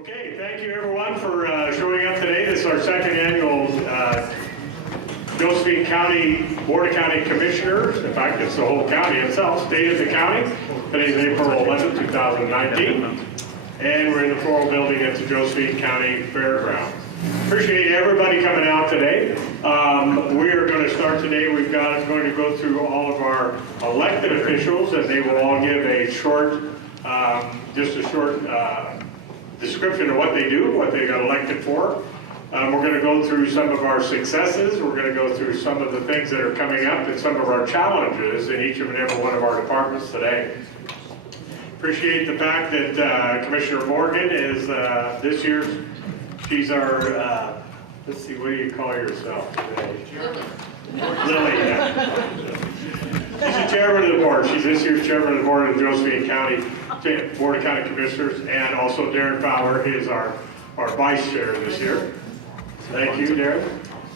Okay, thank you everyone for showing up today. This is our second annual Josephine County Board of County Commissioners. In fact, it's the whole county itself, State of the County. Today's April 11, 2019. And we're in the floral building at the Josephine County Fairgrounds. Appreciate everybody coming out today. We are going to start today. We're going to go through all of our elected officials, and they will all give a short, description of what they do, what they got elected for. We're going to go through some of our successes. We're going to go through some of the things that are coming up and some of our challenges in each and every one of our departments today. Appreciate the fact that Commissioner Morgan is this year's, she's our, let's see, what do you call yourself today? Lily. Yeah. She's the chairman of the board. She's this year's chairman of the board of the Josephine County Board of County Commissioners, and also Darren Fowler is our vice chair this year. Thank you, Darren.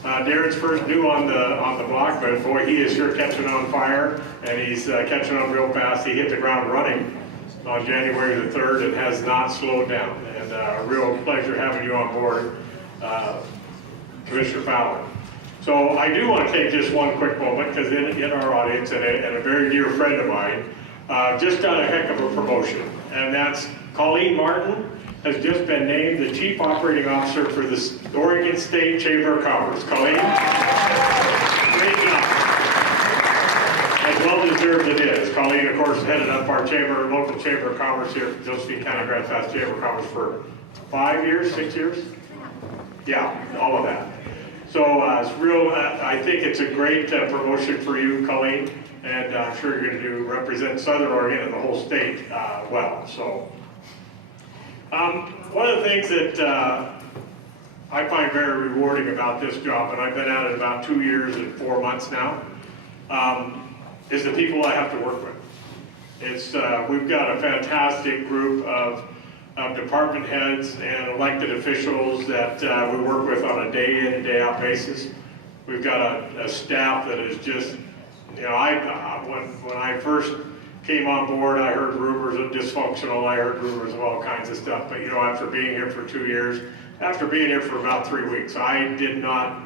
Darren's first new on the block, but boy, he is sure catching on fire, and he's catching on real fast. He hit the ground running on January the 3rd and has not slowed down. And a real pleasure having you on board, Commissioner Fowler. So I do want to take just one quick moment, because in our audience, and a very dear friend of mine, just got a heck of a promotion, and that's Colleen Martin has just been named the Chief Operating Officer for the Oregon State Chamber of Commerce. Colleen, great job. As well deserved it is. Colleen, of course, headed up our local Chamber of Commerce here at Josephine County Grand Pass Chamber of Commerce for 5 years, 6 years? Yeah, all of that. So it's real. I think it's a great promotion for you, Colleen, and I'm sure you're going to represent Southern Oregon and the whole state well. So one of the things that I find very rewarding about this job, and I've been at it about 2 years and 4 months now, is the people I have to work with. It's we've got a fantastic group of department heads and elected officials that we work with on a day in and day out basis. We've got a staff that is just, you know, when I first came on board, I heard rumors of dysfunctional, I heard rumors of all kinds of stuff, but you know, after being here for 2 years, after being here for about 3 weeks, I did not,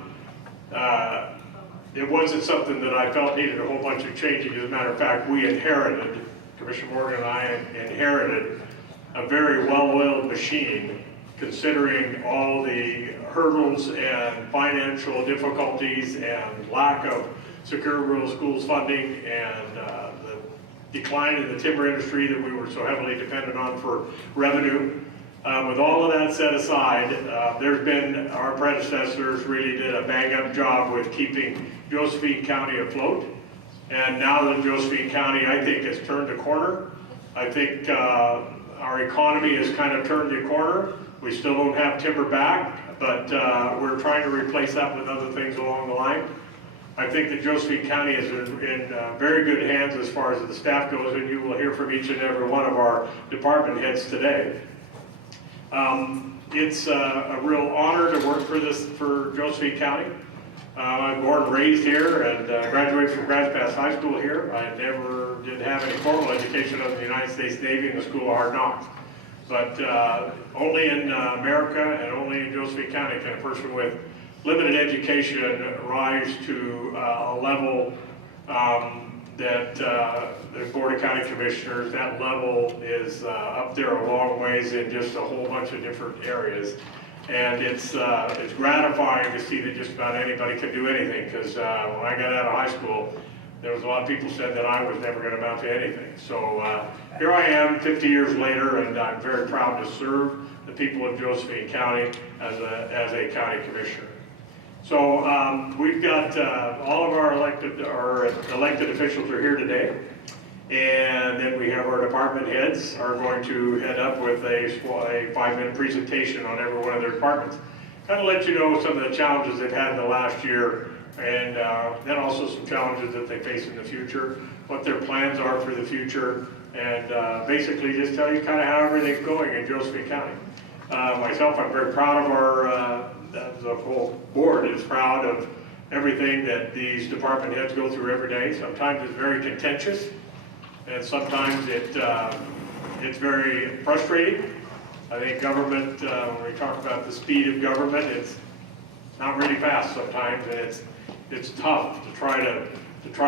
it wasn't something that I felt needed a whole bunch of changing. As a matter of fact, we inherited, Commissioner Morgan and I inherited a very well-oiled machine, considering all the hurdles and financial difficulties and lack of secure rural schools funding and the decline in the timber industry that we were so heavily dependent on for revenue. With all of that set aside, there's been, our predecessors really did a bang-up job with keeping Josephine County afloat. And now that Josephine County, I think, has turned a corner. I think our economy has kind of turned the corner. We still don't have timber back, but we're trying to replace that with other things along the line. I think that Josephine County is in very good hands as far as the staff goes, and you will hear from each and every one of our department heads today. It's a real honor to work for Josephine County. I'm born and raised here and graduated from Grand Pass High School here. I never did have any formal education other than the United States Navy and the School of Hard Knocks. But only in America and only in Josephine County can a person with limited education rise to a level that the Board of County Commissioners, that level is up there a long ways in just a whole bunch of different areas. And it's gratifying to see that just about anybody can do anything, because when I got out of high school, there was a lot of people said that I was never going to amount to anything. So here I am 50 years later, and I'm very proud to serve the people of Josephine County as a county commissioner. So we've got all of our elected officials are here today. And then we have our department heads are going to head up with a 5-minute presentation on every one of their departments. Kind of let you know some of the challenges they've had in the last year, and then also some challenges that they face in the future, what their plans are for the future, and basically just tell you kind of how everything's going in Josephine County. Myself, I'm very proud of our, the whole board is proud of everything that these department heads go through every day. Sometimes it's very contentious, and sometimes it's very frustrating, I think government, when we talk about the speed of government, it's not really fast sometimes, and it's tough to try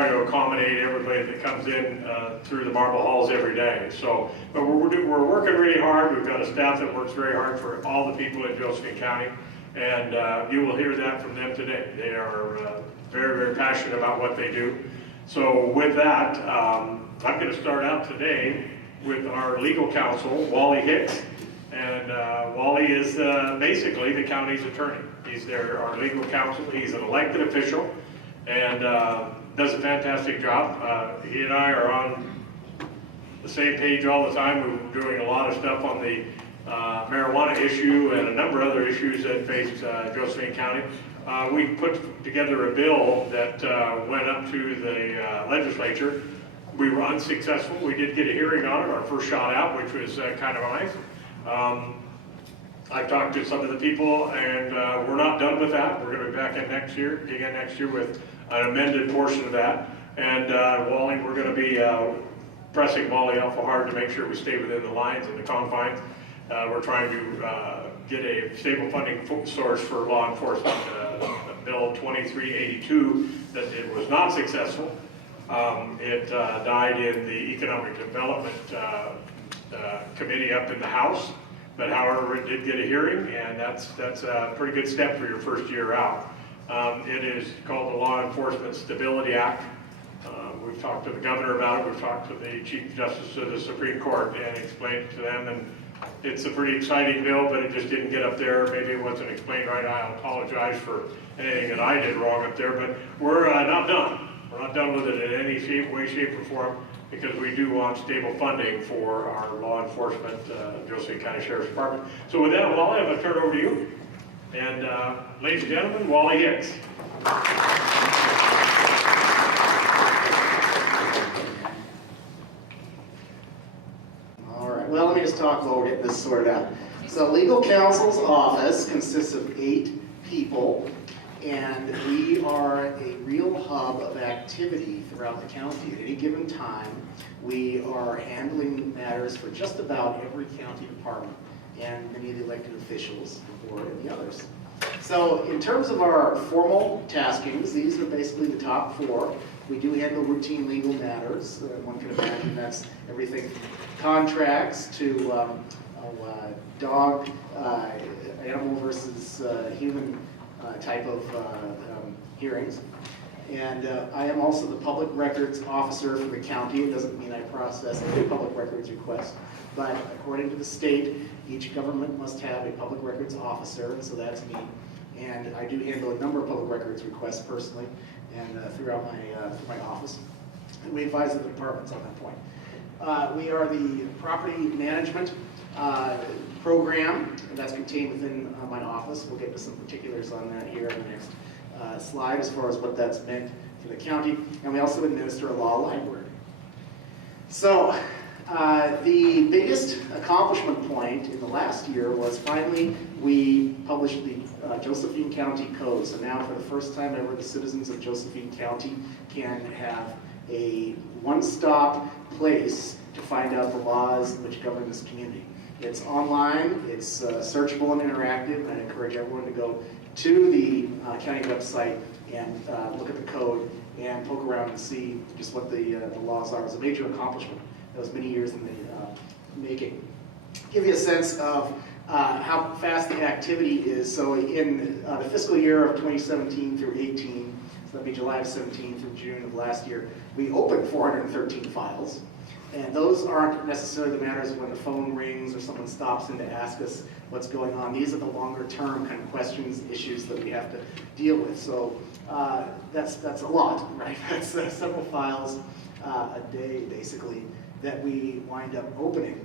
to accommodate everybody that comes in through the marble halls every day. So, but we're working really hard. We've got a staff that works very hard for all the people in Josephine County, and you will hear that from them today. They are very, very passionate about what they do. So with that, I'm going to start out today with our legal counsel, Wally Hicks. And Wally is basically the county's attorney. He's our legal counsel. He's an elected official and does a fantastic job. He and I are on the same page all the time. We're doing a lot of stuff on the marijuana issue and a number of other issues that face Josephine County. We put together a bill that went up to the legislature. We were unsuccessful. We did get a hearing on it, our first shot out, which was kind of nice. I've talked to some of the people, and we're not done with that. We're going to be back in next year with an amended portion of that. And Wally, we're going to be pressing Wally awful hard to make sure we stay within the lines and the confines. We're trying to get a stable funding source for law enforcement. Bill 2382, that it was not successful. It died in the Economic Development Committee up in the House, but however it did get a hearing, and that's a pretty good step for your first year out. It is called the Law Enforcement Stability Act. We've talked to the governor about it. We've talked to the Chief Justice of the Supreme Court and explained it to them, and it's a pretty exciting bill, but it just didn't get up there. Maybe it wasn't explained right. I apologize for anything that I did wrong up there, but we're not done. We're not done with it in any way, shape, or form, because we do want stable funding for our law enforcement, Josephine County Sheriff's Department. So with that, Wally, I'm going to turn it over to you. And ladies and gentlemen, Wally Hicks. All right, well, let me just talk while we're getting this sorted out. So legal counsel's office consists of 8 people, and we are a real hub of activity throughout the county. At any given time, we are handling matters for just about every county department and many of the elected officials or any others. So in terms of our formal taskings, these are basically the top 4. We do handle routine legal matters. One can imagine that's everything from contracts to dog, animal versus human type of hearings. And I am also the public records officer for the county. It doesn't mean I process every public records request, but according to the state, each government must have a public records officer, and so that's me. And I do handle a number of public records requests personally and throughout my office. And we advise the departments on that point. We are the property management program that's contained within my office. We'll get to some particulars on that here in the next slide as far as what that's meant for the county. And we also administer a law library. So the biggest accomplishment point in the last year was finally we published the Josephine County Code. So now for the first time ever, the citizens of Josephine County can have a one-stop place to find out the laws which govern this community. It's online, it's searchable and interactive, and I encourage everyone to go to the county website and look at the code and poke around and see just what the laws are. It was a major accomplishment. That was many years in the making. Give you a sense of how fast the activity is. So in the fiscal year of 2017 through 18, so that'd be July of 17 through June of last year, we opened 413 files. And those aren't necessarily the matters when the phone rings or someone stops in to ask us what's going on. These are the longer term kind of questions, issues that we have to deal with. So that's a lot, right? That's several files a day, basically, that we wind up opening,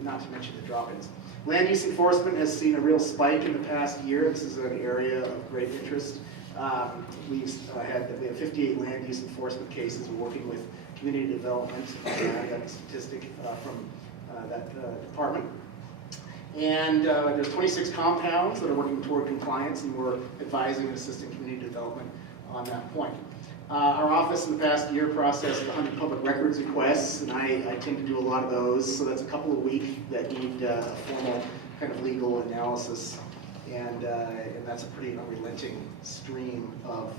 not to mention the drop-ins. Land use enforcement has seen a real spike in the past year. This is an area of great interest. We have 58 land use enforcement cases. We're working with community development. I got a statistic from that department. And there's 26 compounds that are working toward compliance, and we're advising and assisting community development on that point. Our office in the past year processed 100 public records requests, and I tend to do a lot of those, so that's a couple a week that need a formal kind of legal analysis, and that's a pretty unrelenting stream of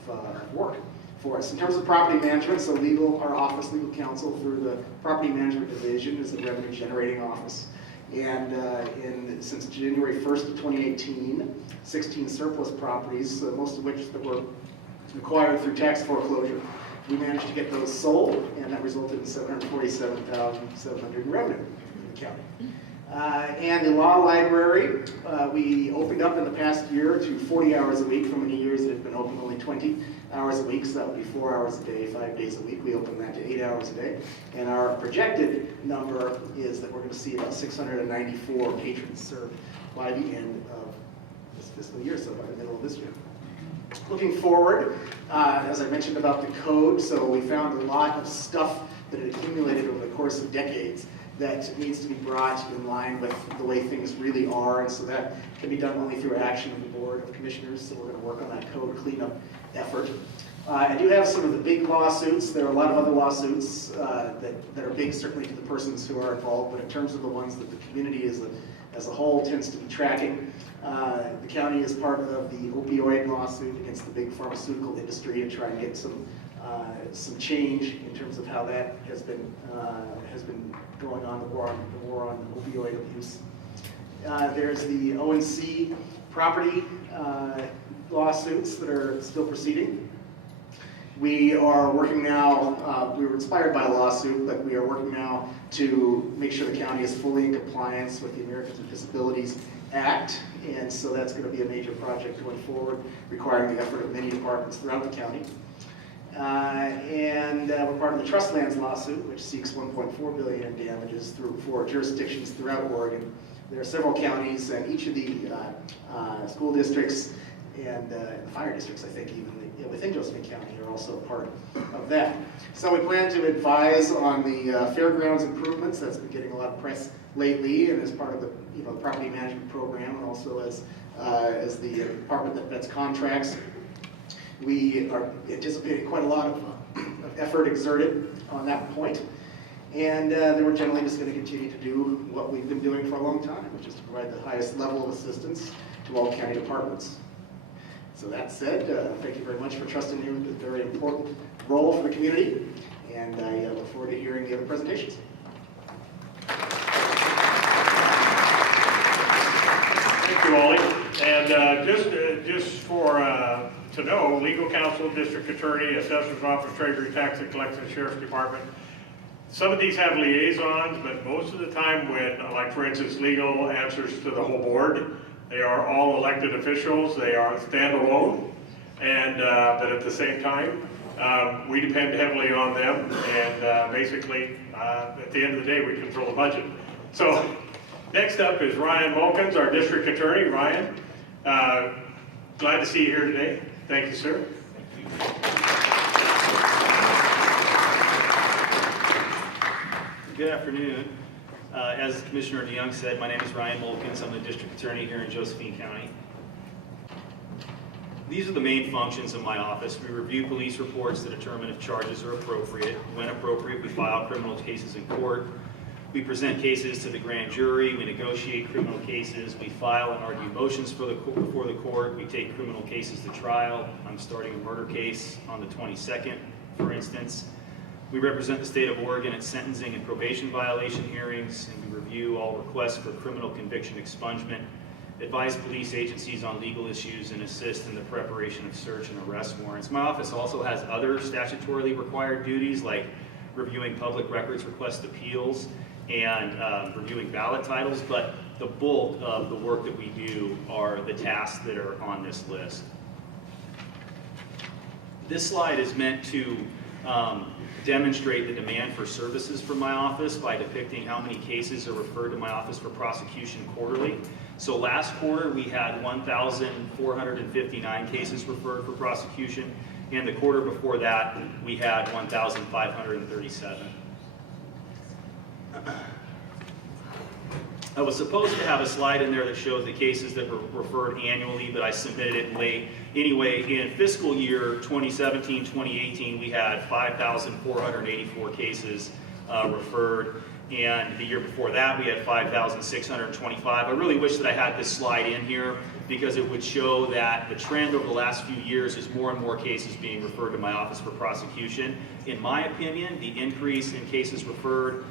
work for us. In terms of property management, so our office, legal counsel, through the property management division, is a revenue generating office. And since January 1st of 2018, 16 surplus properties, most of which that were acquired through tax foreclosure, we managed to get those sold, and that resulted in $747,700 in revenue for the county. And the law library, we opened up in the past year to 40 hours a week. For many years it had been open only 20 hours a week, so that would be 4 hours a day, 5 days a week. We opened that to 8 hours a day. And our projected number is that we're going to see about 694 patrons served by the end of this fiscal year, so by the middle of this year. Looking forward, as I mentioned about the code, so we found a lot of stuff that had accumulated over the course of decades that needs to be brought in line with the way things really are, and so that can be done only through action of the Board of Commissioners, so we're going to work on that code cleanup effort. I do have some of the big lawsuits. There are a lot of other lawsuits that are big, certainly to the persons who are involved, but in terms of the ones that the community as a whole tends to be tracking, the county is part of the opioid lawsuit against the big pharmaceutical industry and try and get some change in terms of how that has been going on, the war on opioid abuse. There's the ONC property lawsuits that are still proceeding. We are working now, we were inspired by a lawsuit, but we are working now to make sure the county is fully in compliance with the Americans with Disabilities Act, and so that's going to be a major project going forward, requiring the effort of many departments throughout the county. We're part of the Trust Lands lawsuit, which seeks $1.4 billion in damages for jurisdictions throughout Oregon. There are several counties, and each of the school districts and fire districts, I think, even within Josephine County, are also part of that. So we plan to advise on the fairgrounds improvements. That's been getting a lot of press lately, and as part of the property management program, and also as the department that vets contracts. We are anticipating quite a lot of effort exerted on that point, and then we're generally just going to continue to do what we've been doing for a long time, which is to provide the highest level of assistance to all county departments. So that said, thank you very much for trusting me with this very important role for the community, and I look forward to hearing the other presentations. Thank you, Wally. And just for to know, legal counsel, district attorney, assessor's office, treasury, tax and collection, sheriff's department. Some of these have liaisons, but most of the time when, like for instance, legal answers to the whole board, they are all elected officials. They are standalone, and but at the same time, we depend heavily on them. And basically, at the end of the day, we control the budget. So next up is Ryan Mulkins, our district attorney. Ryan, glad to see you here today. Thank you, sir. Good afternoon. As Commissioner DeYoung said, my name is Ryan Mulkins. I'm the district attorney here in Josephine County. These are the main functions of my office. We review police reports to determine if charges are appropriate. When appropriate, we file criminal cases in court. We present cases to the grand jury. We negotiate criminal cases. We file and argue motions before the court. We take criminal cases to trial. I'm starting a murder case on the 22nd, for instance. We represent the state of Oregon at sentencing and probation violation hearings, and we review all requests for criminal conviction expungement, advise police agencies on legal issues, and assist in the preparation of search and arrest warrants. My office also has other statutorily required duties like reviewing public records request appeals and reviewing ballot titles, but the bulk of the work that we do are the tasks that are on this list. This slide is meant to demonstrate the demand for services from my office by depicting how many cases are referred to my office for prosecution quarterly. So last quarter we had 1,459 cases referred for prosecution, and the quarter before that we had 1,537. I was supposed to have a slide in there that shows the cases that were referred annually, but I submitted it late. Anyway, in fiscal year 2017-2018, we had 5,484 cases referred, and the year before that, we had 5,625. I really wish that I had this slide in here because it would show that the trend over the last few years is more and more cases being referred to my office for prosecution. In my opinion, the increase in cases referred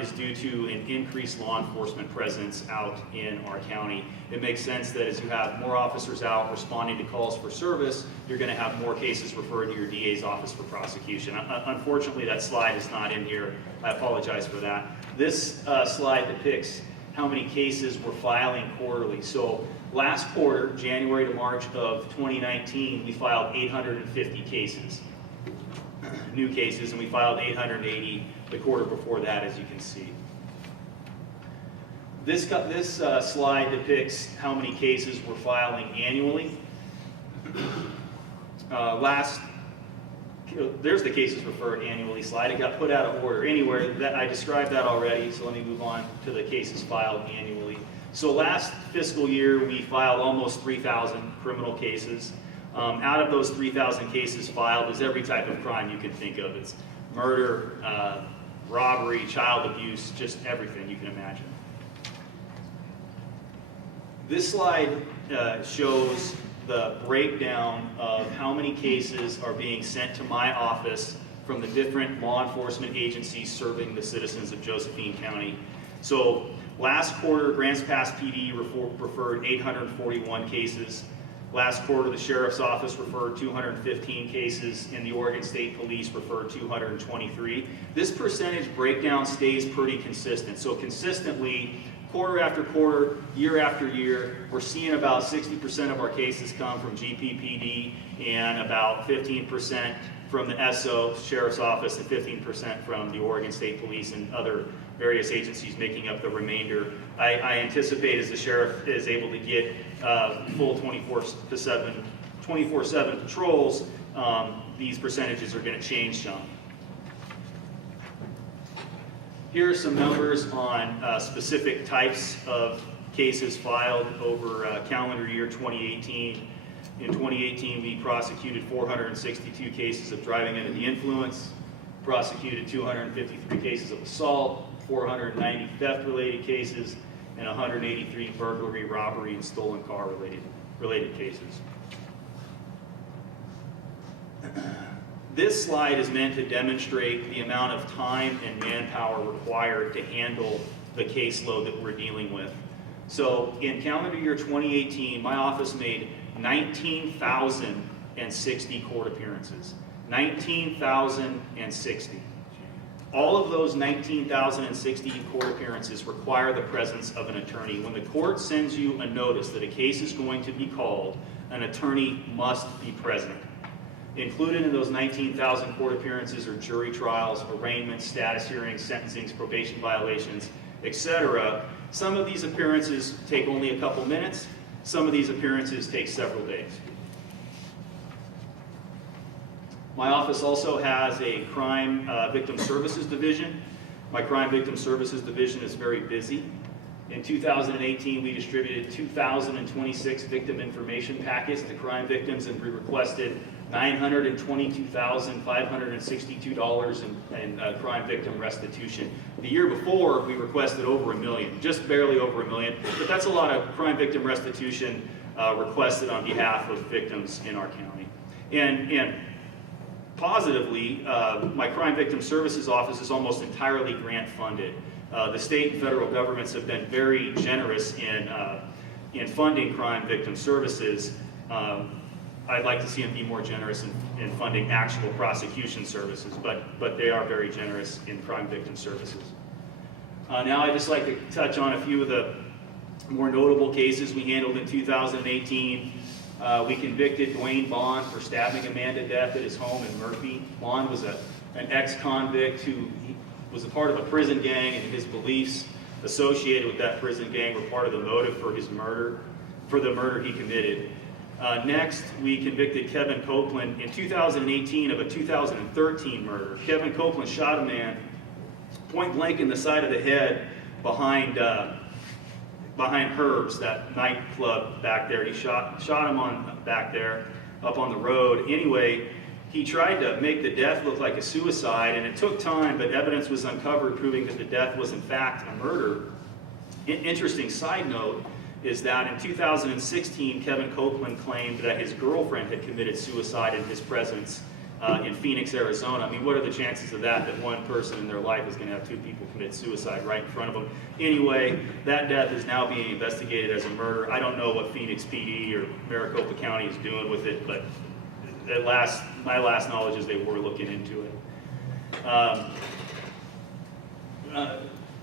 is due to an increased law enforcement presence out in our county. It makes sense that as you have more officers out responding to calls for service, you're going to have more cases referred to your DA's office for prosecution. Unfortunately, that slide is not in here. I apologize for that. This slide depicts how many cases we're filing quarterly. So last quarter, January to March of 2019, we filed 850 cases, new cases, and we filed 880 the quarter before that, as you can see. This slide depicts how many cases we're filing annually. There's the cases referred annually slide. It got put out of order. Anyway, I described that already, so let me move on to the cases filed annually. So last fiscal year, we filed almost 3,000 criminal cases. Out of those 3,000 cases filed is every type of crime you can think of. It's murder, robbery, child abuse, just everything you can imagine. This slide shows the breakdown of how many cases are being sent to my office from the different law enforcement agencies serving the citizens of Josephine County. So last quarter, Grants Pass PD referred 841 cases. Last quarter, the Sheriff's Office referred 215 cases, and the Oregon State Police referred 223. This percentage breakdown stays pretty consistent. So consistently, quarter after quarter, year after year, we're seeing about 60% of our cases come from GPPD and about 15% from the SO, Sheriff's Office, and 15% from the Oregon State Police and other various agencies making up the remainder. I anticipate as the Sheriff is able to get full 24/7 patrols, these percentages are going to change some. Here are some numbers on specific types of cases filed over calendar year 2018. In 2018, we prosecuted 462 cases of driving under the influence, prosecuted 253 cases of assault, 490 theft-related cases, and 183 burglary, robbery, and stolen car related cases. This slide is meant to demonstrate the amount of time and manpower required to handle the caseload that we're dealing with. So in calendar year 2018, my office made 19,060 court appearances. 19,060. All of those 19,060 court appearances require the presence of an attorney. When the court sends you a notice that a case is going to be called, an attorney must be present. Included in those 19,000 court appearances are jury trials, arraignments, status hearings, sentencings, probation violations, etc. Some of these appearances take only a couple minutes. Some of these appearances take several days. My office also has a crime victim services division. My crime victim services division is very busy. In 2018, we distributed 2,026 victim information packets to crime victims, and we requested $922,562 in crime victim restitution. The year before, we requested over $1 million, just barely over $1 million, but that's a lot of crime victim restitution requested on behalf of victims in our county. And positively, my crime victim services office is almost entirely grant funded. The state and federal governments have been very generous in funding crime victim services. I'd like to see them be more generous in funding actual prosecution services, but they are very generous in crime victim services. Now I'd just like to touch on a few of the more notable cases we handled in 2018. We convicted Dwayne Bond for stabbing a man to death at his home in Murphy. Bond was an ex-convict who was a part of a prison gang, and his beliefs associated with that prison gang were part of the motive for his murder, for the murder he committed. Next, we convicted Kevin Copeland in 2018 of a 2013 murder. Kevin Copeland shot a man point blank in the side of the head behind behind Herb's, that nightclub back there. He shot him on back there, up on the road. Anyway, he tried to make the death look like a suicide, and it took time, but evidence was uncovered proving that the death was in fact a murder. Interesting side note is that in 2016, Kevin Copeland claimed that his girlfriend had committed suicide in his presence in Phoenix, Arizona. I mean, what are the chances of that one person in their life is going to have two people commit suicide right in front of them? Anyway, that death is now being investigated as a murder. I don't know what Phoenix PD or Maricopa County is doing with it, but my last knowledge is they were looking into it.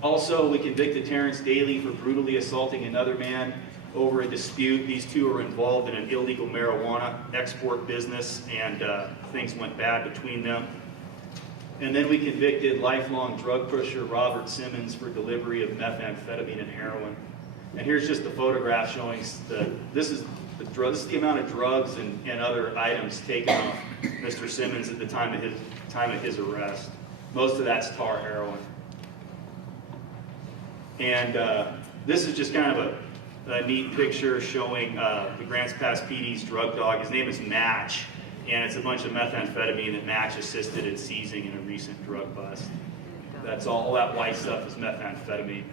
Also, we convicted Terrence Daly for brutally assaulting another man over a dispute. These two are involved in an illegal marijuana export business, and things went bad between them. And then we convicted lifelong drug pusher Robert Simmons for delivery of methamphetamine and heroin. And here's just the photograph showing this is the amount of drugs and other items taken off Mr. Simmons at the time of his arrest. Most of that's tar heroin. And this is just kind of a neat picture showing the Grants Pass PD's drug dog. His name is Match, and it's a bunch of methamphetamine that Match assisted in seizing in a recent drug bust. That's all that white stuff is methamphetamine.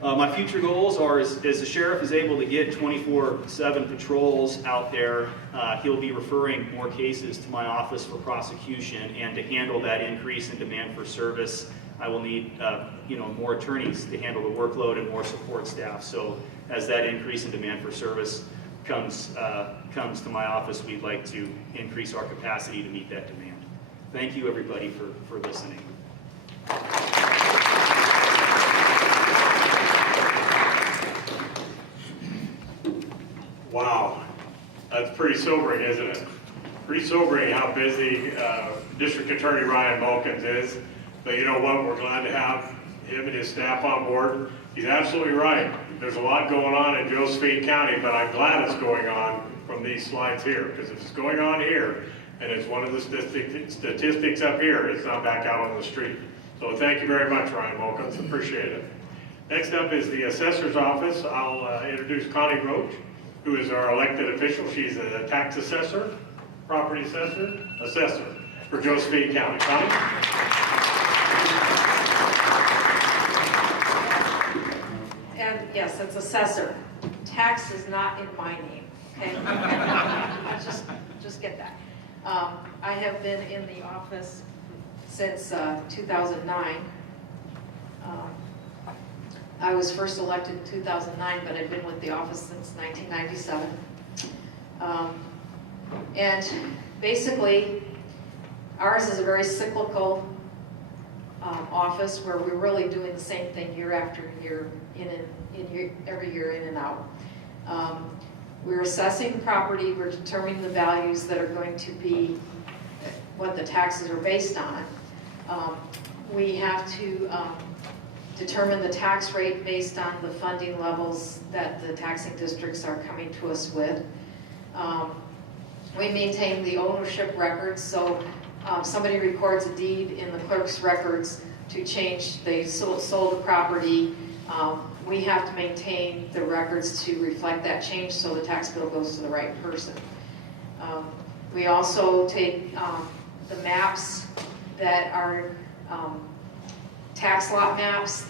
My future goals are, as the sheriff is able to get 24/7 patrols out there, he'll be referring more cases to my office for prosecution, and to handle that increase in demand for service, I will need more attorneys to handle the workload and more support staff. So as that increase in demand for service comes to my office, we'd like to increase our capacity to meet that demand. Thank you, everybody, for listening. Wow, that's pretty sobering, isn't it? Pretty sobering how busy District Attorney Ryan Mulkins is. But you know what? We're glad to have him and his staff on board. He's absolutely right. There's a lot going on in Josephine County, but I'm glad it's going on from these slides here, because if it's going on here and it's one of the statistics up here, it's not back out on the street. So thank you very much, Ryan Mulkins. Appreciate it. Next up is the Assessor's Office. I'll introduce Connie Roach, who is our elected official. She's a tax assessor, property assessor for Josephine County. Connie? And yes, it's assessor. Tax is not in my name, okay? just get that. I have been in the office since 2009. I was first elected in 2009, but I've been with the office since 1997. And basically, ours is a very cyclical office where we're really doing the same thing year after year, every year in and out. We're assessing property, we're determining the values that are going to be what the taxes are based on. We have to determine the tax rate based on the funding levels that the taxing districts are coming to us with. We maintain the ownership records, so somebody records a deed in the clerk's records to change, they sold the property. We have to maintain the records to reflect that change so the tax bill goes to the right person. We also take the maps that are tax lot maps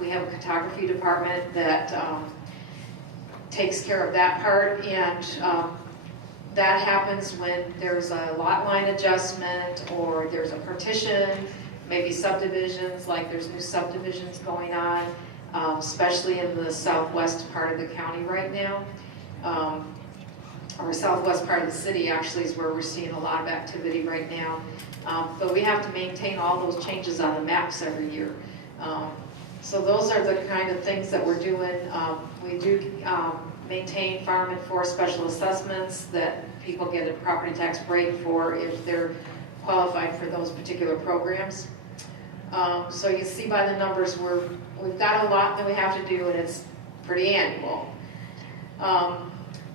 we have a cartography department that takes care of that part, and that happens when there's a lot line adjustment or there's a partition, maybe subdivisions, like there's new subdivisions going on, especially in the southwest part of the county right now. Or southwest part of the city actually is where we're seeing a lot of activity right now. But we have to maintain all those changes on the maps every year. So those are the kind of things that we're doing. We do maintain farm and forest special assessments that people get a property tax break for if they're qualified for those particular programs. So you see by the numbers, we've got a lot that we have to do, and it's pretty annual.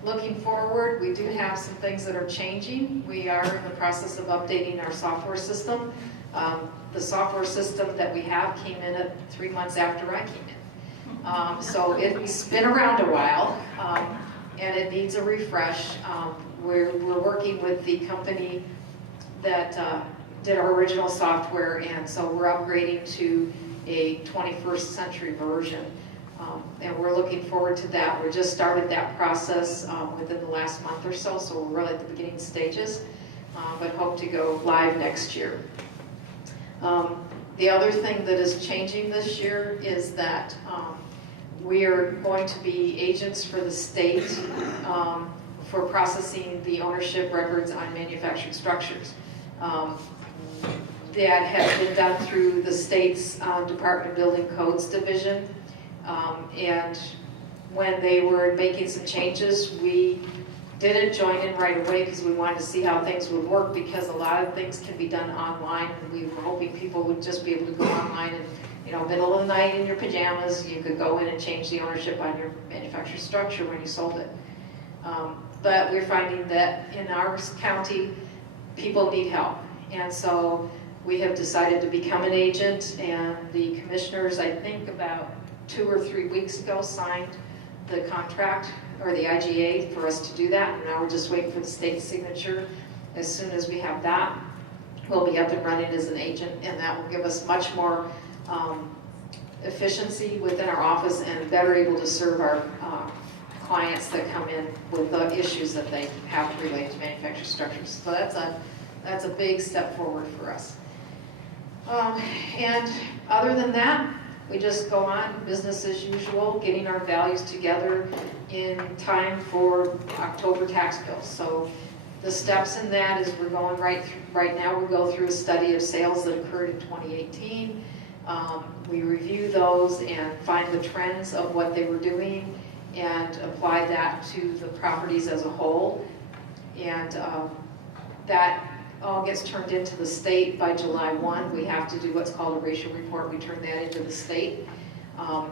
Looking forward, we do have some things that are changing. We are in the process of updating our software system. The software system that we have came in at 3 months after I came in. So it's been around a while, and it needs a refresh. We're working with the company that did our original software, and so we're upgrading to a 21st century version. And we're looking forward to that. We just started that process within the last month or so, so we're really at the beginning stages, but hope to go live next year. The other thing that is changing this year is that we are going to be agents for the state for processing the ownership records on manufactured structures. That had been done through the state's Department of Building Codes Division. And when they were making some changes, we didn't join in right away because we wanted to see how things would work, because a lot of things can be done online, and we were hoping people would just be able to go online and, you know, middle of the night in your pajamas, you could go in and change the ownership on your manufactured structure when you sold it. But we're finding that in Arce County, people need help. And so we have decided to become an agent, and the commissioners, I think about 2 or 3 weeks ago, signed the contract, or the IGA, for us to do that, and now we're just waiting for the state signature. As soon as we have that, we'll be up and running as an agent, and that will give us much more efficiency within our office and better able to serve our clients that come in with the issues that they have related to manufactured structures. So that's a big step forward for us. And other than that, we just go on business as usual, getting our values together in time for October tax bills. So the steps in that is we're going right now, we go through a study of sales that occurred in 2018. We review those and find the trends of what they were doing and apply that to the properties as a whole. And that all gets turned into the state by July 1. We have to do what's called a ratio report. We turn that into the state. And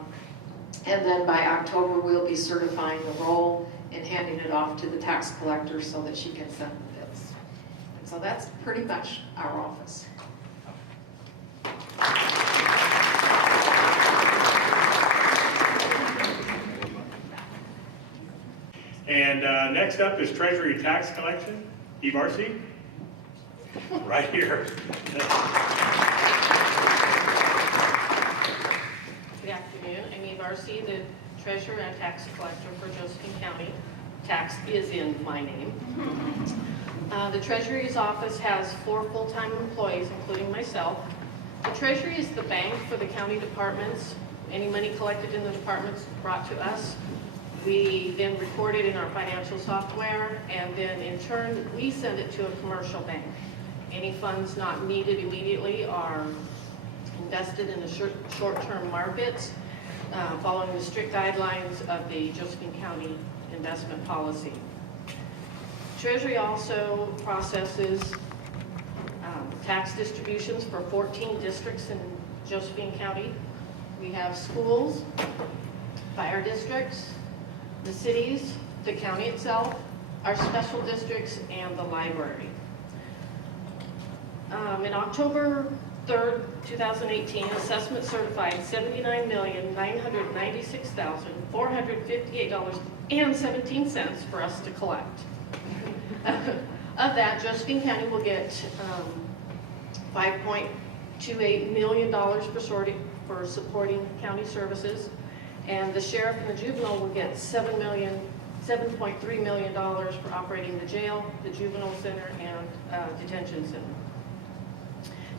then by October, we'll be certifying the roll and handing it off to the tax collector so that she can send the bills. And so that's pretty much our office. And next up is Treasury Tax Collection. Eve Arce, right here. Good afternoon. I'm Eve Arce, the Treasurer and Tax Collector for Josephine County. Tax is in my name. The Treasury's office has 4 full-time employees, including myself. The Treasury is the bank for the county departments. Any money collected in the departments brought to us. We then record it in our financial software, and then in turn, we send it to a commercial bank. Any funds not needed immediately are invested in the short-term markets, following the strict guidelines of the Josephine County investment policy. Treasury also processes tax distributions for 14 districts in Josephine County. We have schools, fire districts, the cities, the county itself, our special districts, and the library. In October 3rd, 2018, assessment certified $79,996,458.17 for us to collect. Of that, Josephine County will get $5.28 million for supporting county services, and the sheriff and the juvenile will get $7.3 million for operating the jail, the juvenile center, and detention center.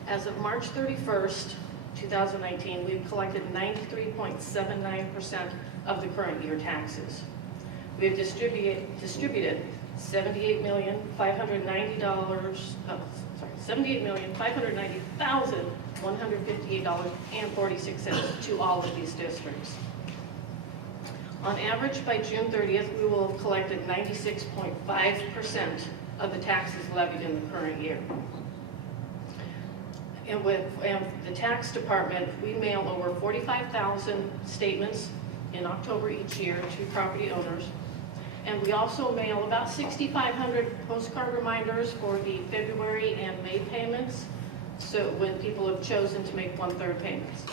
As of March 31st, 2019, we've collected 93.79% of the current year taxes. We have distributed $78,590,158.46 to all of these districts. On average, by June 30th, we will have collected 96.5% of the taxes levied in the current year. And with the tax department, we mail over 45,000 statements in October each year to property owners. And we also mail about 6,500 postcard reminders for the February and May payments So when people have chosen to make 1/3 payments.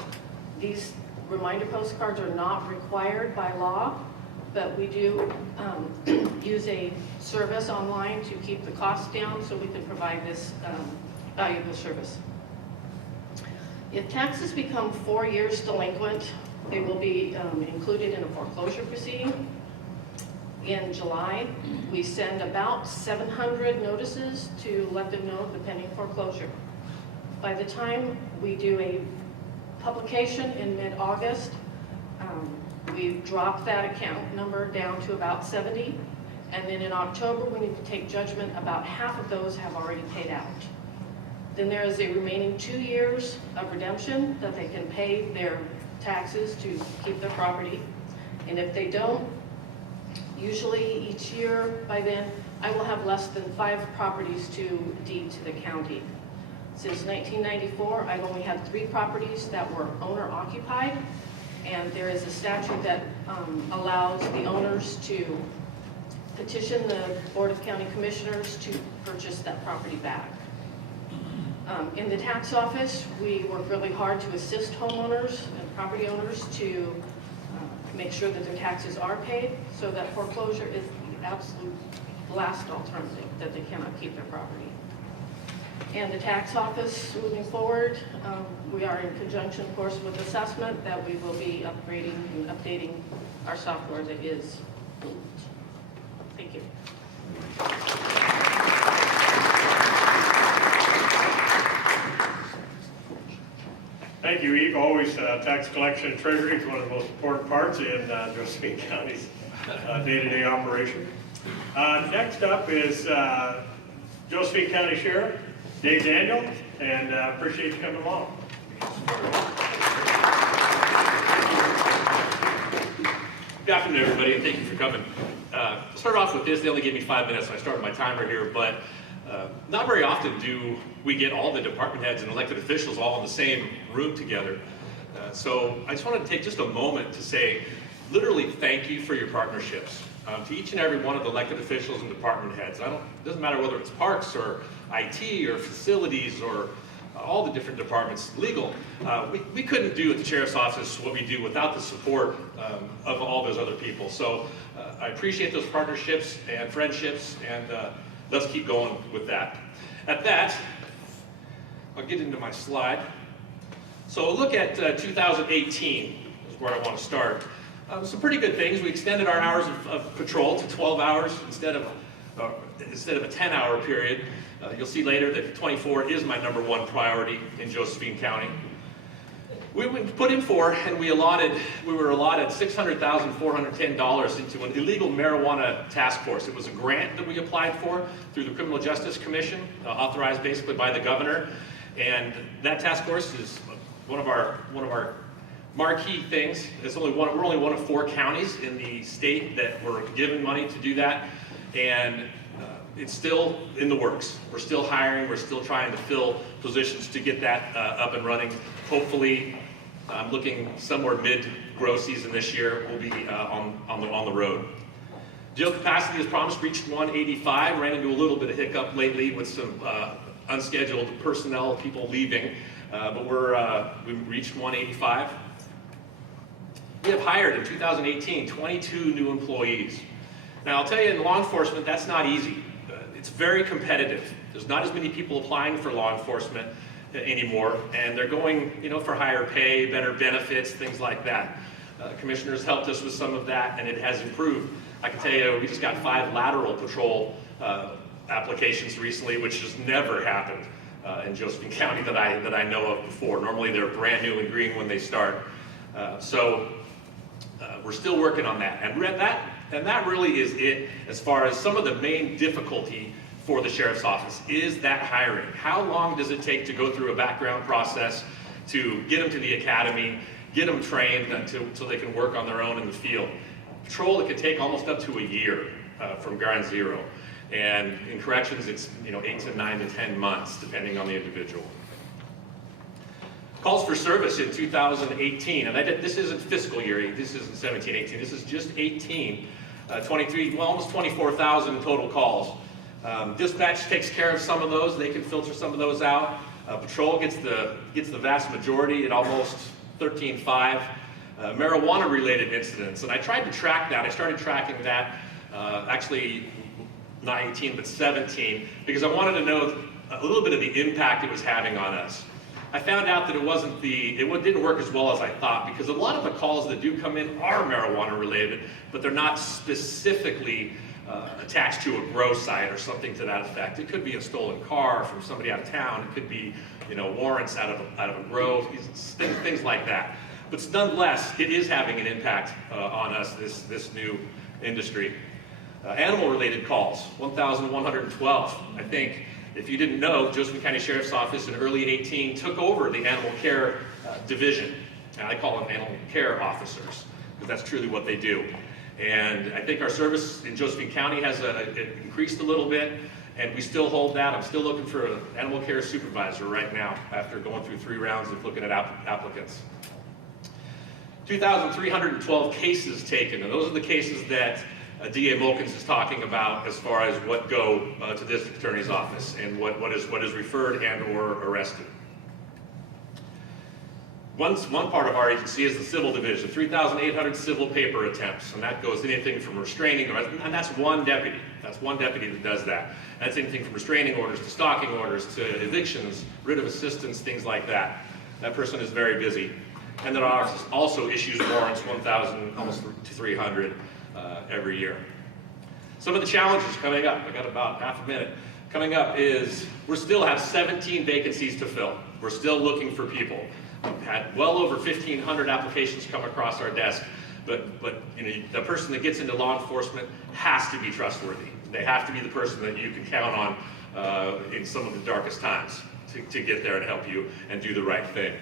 These reminder postcards are not required by law, but we do use a service online to keep the costs down so we can provide this valuable service. If taxes become 4 years delinquent, they will be included in a foreclosure proceeding. In July, we send about 700 notices to let them know of the pending foreclosure. By the time we do a publication in mid-August, we drop that account number down to about 70, and then in October, we need to take judgment. About half of those have already paid out. Then there is a remaining 2 years of redemption that they can pay their taxes to keep their property. And if they don't, usually each year by then, I will have less than 5 properties to deed to the county. Since 1994, I've only had 3 properties that were owner occupied, and there is a statute that allows the owners to petition the Board of County Commissioners to purchase that property back. In the tax office, we work really hard to assist homeowners and property owners to make sure that their taxes are paid, so that foreclosure is the absolute last alternative, that they cannot keep their property. And the tax office, moving forward, we are in conjunction, of course, with assessment, that we will be upgrading and updating our software that is old. Thank you. Thank you, Eve. Always tax collection and treasury is one of the most important parts in Josephine County's day-to-day operation. Next up is Josephine County Sheriff Dave Daniel, and appreciate you coming along. Good afternoon, everybody, and thank you for coming. To start off with this, they only gave me 5 minutes, so I started my timer here, but not very often do we get all the department heads and elected officials all in the same room together. So I just wanted to take just a moment to say, literally, thank you for your partnerships. To each and every one of the elected officials and department heads. It doesn't matter whether it's parks or IT or facilities or all the different departments, legal. We couldn't do at the Sheriff's Office what we do without the support of all those other people. So I appreciate those partnerships and friendships, and let's keep going with that. At that, I'll get into my slide. So look at 2018 is where I want to start. Some pretty good things. We extended our hours of patrol to 12 hours instead of a 10-hour period. You'll see later that 24 is my #1 priority in Josephine County. We put in for, and we were allotted $600,410 into an illegal marijuana task force. It was a grant that we applied for through the Criminal Justice Commission, authorized basically by the governor. And that task force is one of our marquee things. We're only one of 4 counties in the state that were given money to do that, and it's still in the works. We're still hiring. We're still trying to fill positions to get that up and running. Hopefully, I'm looking somewhere mid-grow season this year. We'll be on the road. Jail capacity, as promised, reached 185. Ran into a little bit of hiccup lately with some unscheduled personnel, people leaving, but we reached 185. We have hired in 2018 22 new employees. Now, I'll tell you, in law enforcement, that's not easy. It's very competitive. There's not as many people applying for law enforcement anymore, and they're going, for higher pay, better benefits, things like that. Commissioners helped us with some of that, and it has improved. I can tell you, we just got 5 lateral patrol applications recently, which has never happened in Josephine County that I know of before. Normally, they're brand new and green when they start. So we're still working on that, and that really is it as far as some of the main difficulty for the Sheriff's Office is that hiring. How long does it take to go through a background process to get them to the academy, get them trained so they can work on their own in the field? Patrol, it could take almost up to a year from ground zero, and in corrections, it's 8 to 9 to 10 months depending on the individual. Calls for service in 2018, and this isn't fiscal year, this isn't 17, 18, this is just 18. 23, well, almost 24,000 total calls. Dispatch takes care of some of those. They can filter some of those out. Patrol gets the vast majority at almost 13.5. Marijuana-related incidents, and I tried to track that. I started tracking that actually not 18 but 17 because I wanted to know a little bit of the impact it was having on us. I found out that it didn't work as well as I thought because a lot of the calls that do come in are marijuana related, but they're not specifically attached to a grow site or something to that effect. It could be a stolen car from somebody out of town. It could be, warrants out of a grow, things like that. But nonetheless, it is having an impact on us, this new industry. Animal-related calls, 1,112. I think, if you didn't know, Josephine County Sheriff's Office in early 18 took over the animal care division. And I call them animal care officers, because that's truly what they do. And I think our service in Josephine County has increased a little bit, and we still hold that. I'm still looking for an animal care supervisor right now, after going through 3 rounds of looking at applicants. 2,312 cases taken, and those are the cases that DA Mulkins is talking about as far as what go to the district attorney's office and what is referred and or arrested. One part of our agency is the civil division, 3,800 civil paper attempts, and that goes anything from restraining, and that's one deputy. That's one deputy that does that. That's anything from restraining orders to stalking orders to evictions, writ of assistance, things like that. That person is very busy. And then ours also issues warrants, 1,000, almost to 300 every year. Some of the challenges coming up, I got about half a minute. Coming up is, we still have 17 vacancies to fill. We're still looking for people. We've had well over 1,500 applications come across our desk, but the person that gets into law enforcement has to be trustworthy. They have to be the person that you can count on in some of the darkest times to get there and help you and do the right thing.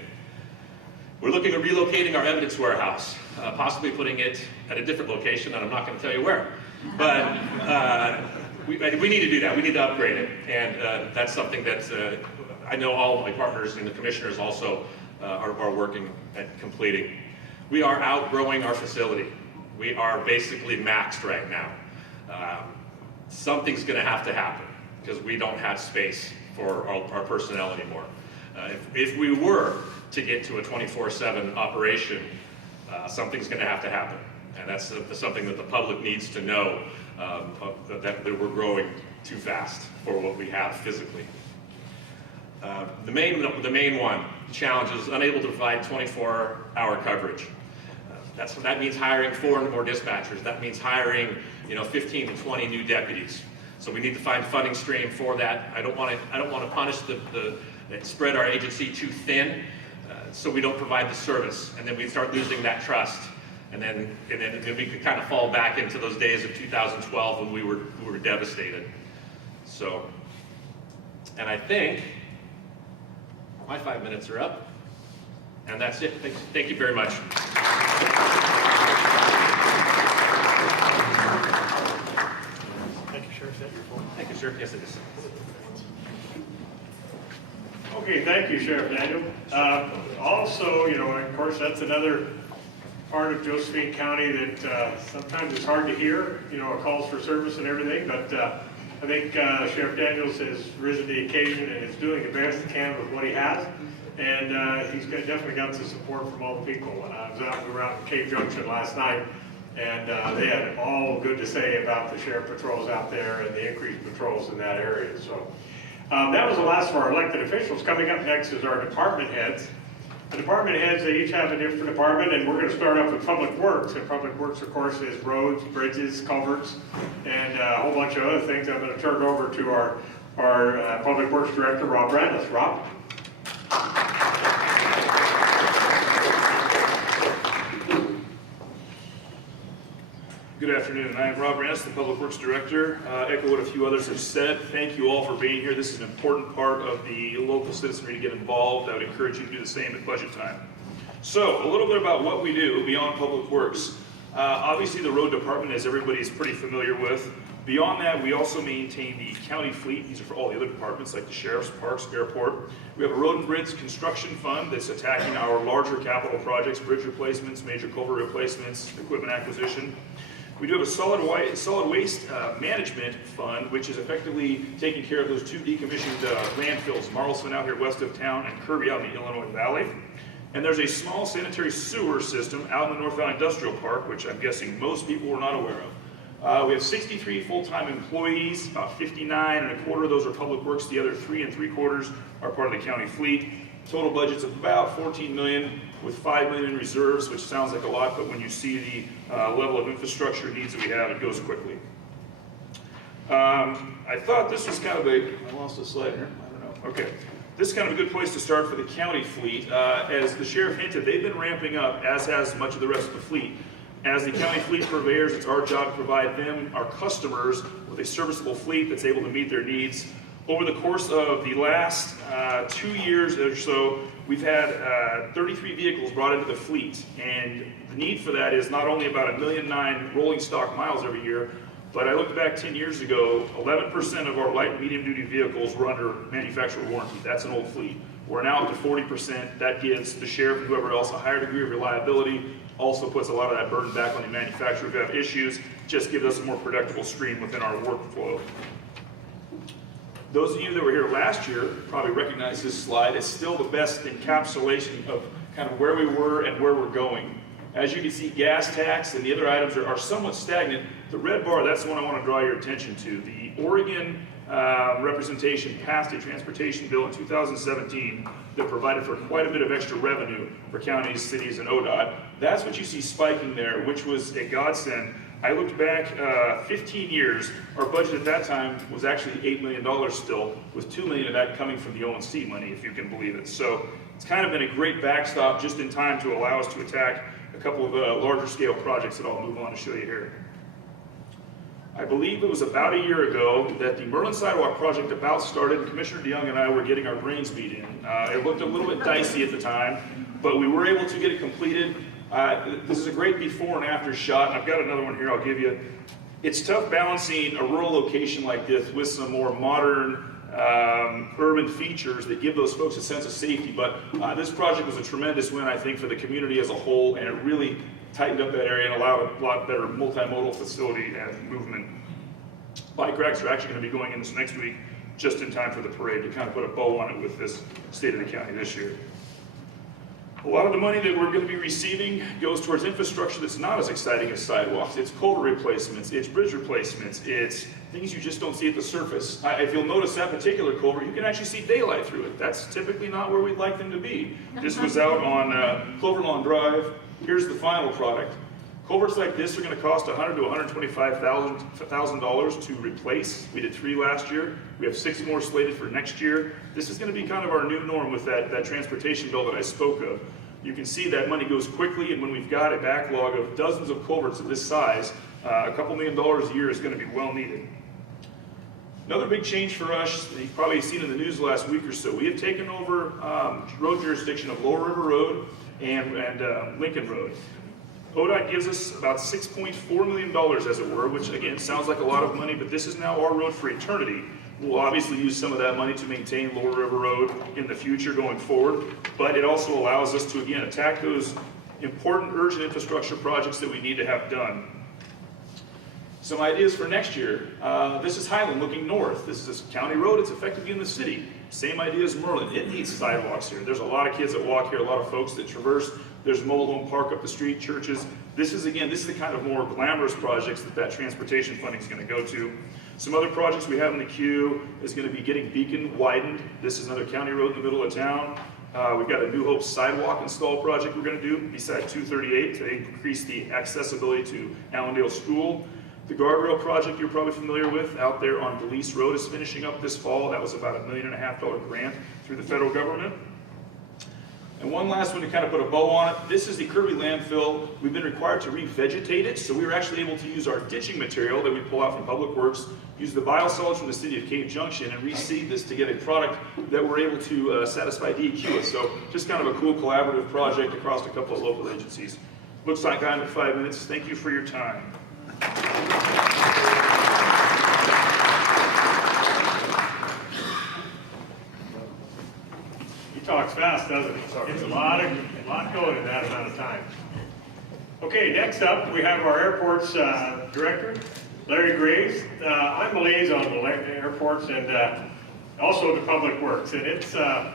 We're looking at relocating our evidence warehouse, possibly putting it at a different location, and I'm not going to tell you where. But we need to do that. We need to upgrade it, and that's something that I know all of my partners and the commissioners also are working at completing. We are outgrowing our facility. We are basically maxed right now. Something's going to have to happen because we don't have space for our personnel anymore. If we were to get to a 24/7 operation, something's going to have to happen. And that's something that the public needs to know, that we're growing too fast for what we have physically. The main one, challenge is unable to provide 24-hour coverage. That means hiring 4 more dispatchers. That means hiring 15 to 20 new deputies. So we need to find funding stream for that. I don't want to punish spread our agency too thin, so we don't provide the service, and then we start losing that trust, and then we could kind of fall back into those days of 2012 when we were devastated. So, and I think my 5 minutes are up, and that's it. Thank you very much. Thank you, Sheriff. Is that your phone? Thank you, sir. Yes, it is. Okay, thank you, Sheriff Daniel. Also, of course, that's another part of Josephine County that sometimes it's hard to hear, calls for service and everything, but I think Sheriff Daniels has risen to the occasion and is doing the best he can with what he has, and he's definitely got the support from all the people. We were out in Cave Junction last night, and they had all good to say about the sheriff patrols out there and the increased patrols in that area. So that was the last of our elected officials. Coming up next is our department heads. The department heads, they each have a different department, and we're going to start off with Public Works. And Public Works, of course, is roads, bridges, culverts, and a whole bunch of other things. I'm going to turn it over to our Public Works Director, Rob Randles. Rob? Good afternoon. I am Rob Randles, the Public Works Director. Echo what a few others have said. Thank you all for being here. This is an important part of the local citizenry to get involved. I would encourage you to do the same at budget time. So, a little bit about what we do beyond Public Works. Obviously, the road department, as everybody's pretty familiar with. Beyond that, we also maintain the county fleet. These are for all the other departments like the sheriff's, parks, airport. We have a road and bridge construction fund that's attacking our larger capital projects, bridge replacements, major culvert replacements, equipment acquisition. We do have a solid waste management fund, which is effectively taking care of those 2 decommissioned landfills, Marlsman out here west of town and Kirby out in the Illinois Valley. And there's a small sanitary sewer system out in the North Valley Industrial Park, which I'm guessing most people were not aware of. We have 63 full-time employees, about 59 and a quarter of those are public works, the other 3 3/4 are part of the county fleet. Total budget's about $14 million with $5 million in reserves, which sounds like a lot, but when you see the level of infrastructure needs that we have, it goes quickly. I thought this was kind of I lost a slide here, I don't know, okay. This is kind of a good place to start for the county fleet. As the sheriff hinted, they've been ramping up, as has much of the rest of the fleet. As the county fleet purveyors, it's our job to provide them, our customers, with a serviceable fleet that's able to meet their needs. Over the course of the last 2 years or so, we've had 33 vehicles brought into the fleet. And the need for that is not only about 1.9 million rolling stock miles every year, but I looked back 10 years ago, 11% of our light and medium duty vehicles were under manufacturer warranty. That's an old fleet. We're now up to 40%. That gives the sheriff and whoever else a higher degree of reliability, also puts a lot of that burden back on the manufacturer who have issues, just gives us a more predictable stream within our workflow. Those of you that were here last year probably recognize this slide. It's still the best encapsulation of kind of where we were and where we're going. As you can see, gas tax and the other items are somewhat stagnant. The red bar, that's the one I want to draw your attention to. The Oregon representation passed a transportation bill in 2017 that provided for quite a bit of extra revenue for counties, cities, and ODOT. That's what you see spiking there, which was a godsend. I looked back 15 years, our budget at that time was actually $8 million still, with $2 million of that coming from the O&C money, if you can believe it. So it's kind of been a great backstop just in time to allow us to attack a couple of larger scale projects that I'll move on to show you here. I believe it was about a year ago that the Merlin Sidewalk project about started, and Commissioner DeYoung and I were getting our brains beat in. It looked a little bit dicey at the time, but we were able to get it completed. This is a great before and after shot, and I've got another one here I'll give you. It's tough balancing a rural location like this with some more modern urban features that give those folks a sense of safety, but this project was a tremendous win, I think, for the community as a whole, and it really tightened up that area and allowed a lot better multimodal facility and movement. Bike racks are actually going to be going in this next week, just in time for the parade, to kind of put a bow on it with this State of the County this year. A lot of the money that we're going to be receiving goes towards infrastructure that's not as exciting as sidewalks. It's culvert replacements, it's bridge replacements, it's things you just don't see at the surface. If you'll notice that particular culvert, you can actually see daylight through it. That's typically not where we'd like them to be. This was out on Clover Lawn Drive. Here's the final product. Culverts like this are going to cost $100,000 to $125,000 to replace. We did 3 last year. We have 6 more slated for next year. This is going to be kind of our new norm with that transportation bill that I spoke of. You can see that money goes quickly, and when we've got a backlog of dozens of culverts of this size, a couple $1 million a year is going to be well needed. Another big change for us, you've probably seen in the news the last week or so, we have taken over road jurisdiction of Lower River Road and Lincoln Road. ODOT gives us about $6.4 million, as it were, which again sounds like a lot of money, but this is now our road for eternity. We'll obviously use some of that money to maintain Lower River Road in the future going forward, but it also allows us to, again, attack those important urgent infrastructure projects that we need to have done. Some ideas for next year. This is Highland looking north. This is a county road. It's effectively in the city. Same idea as Merlin. It needs sidewalks here. There's a lot of kids that walk here, a lot of folks that traverse. There's a mobile home park up the street, churches. This is the kind of more glamorous projects that transportation funding is going to go to. Some other projects we have in the queue is going to be getting Beacon widened. This is another county road in the middle of town. We've got a New Hope sidewalk install project we're going to do beside 238 to increase the accessibility to Allendale School. The guardrail project you're probably familiar with out there on Delease Road is finishing up this fall. That was about $1.5 million grant through the federal government. And one last one to kind of put a bow on it. This is the Kirby landfill. We've been required to revegetate it, so we were actually able to use our ditching material that we pull out from Public Works, use the biosolids from the city of Cave Junction, and reseed this to get a product that we're able to satisfy DEQ with. So just kind of a cool collaborative project across a couple of local agencies. Looks like I'm at 5 minutes. Thank you for your time. He talks fast, doesn't he? It's a lot going in that amount of time. Okay, next up, we have our airports director, Larry Graves. I'm a liaison to airports and also to Public Works, and it's a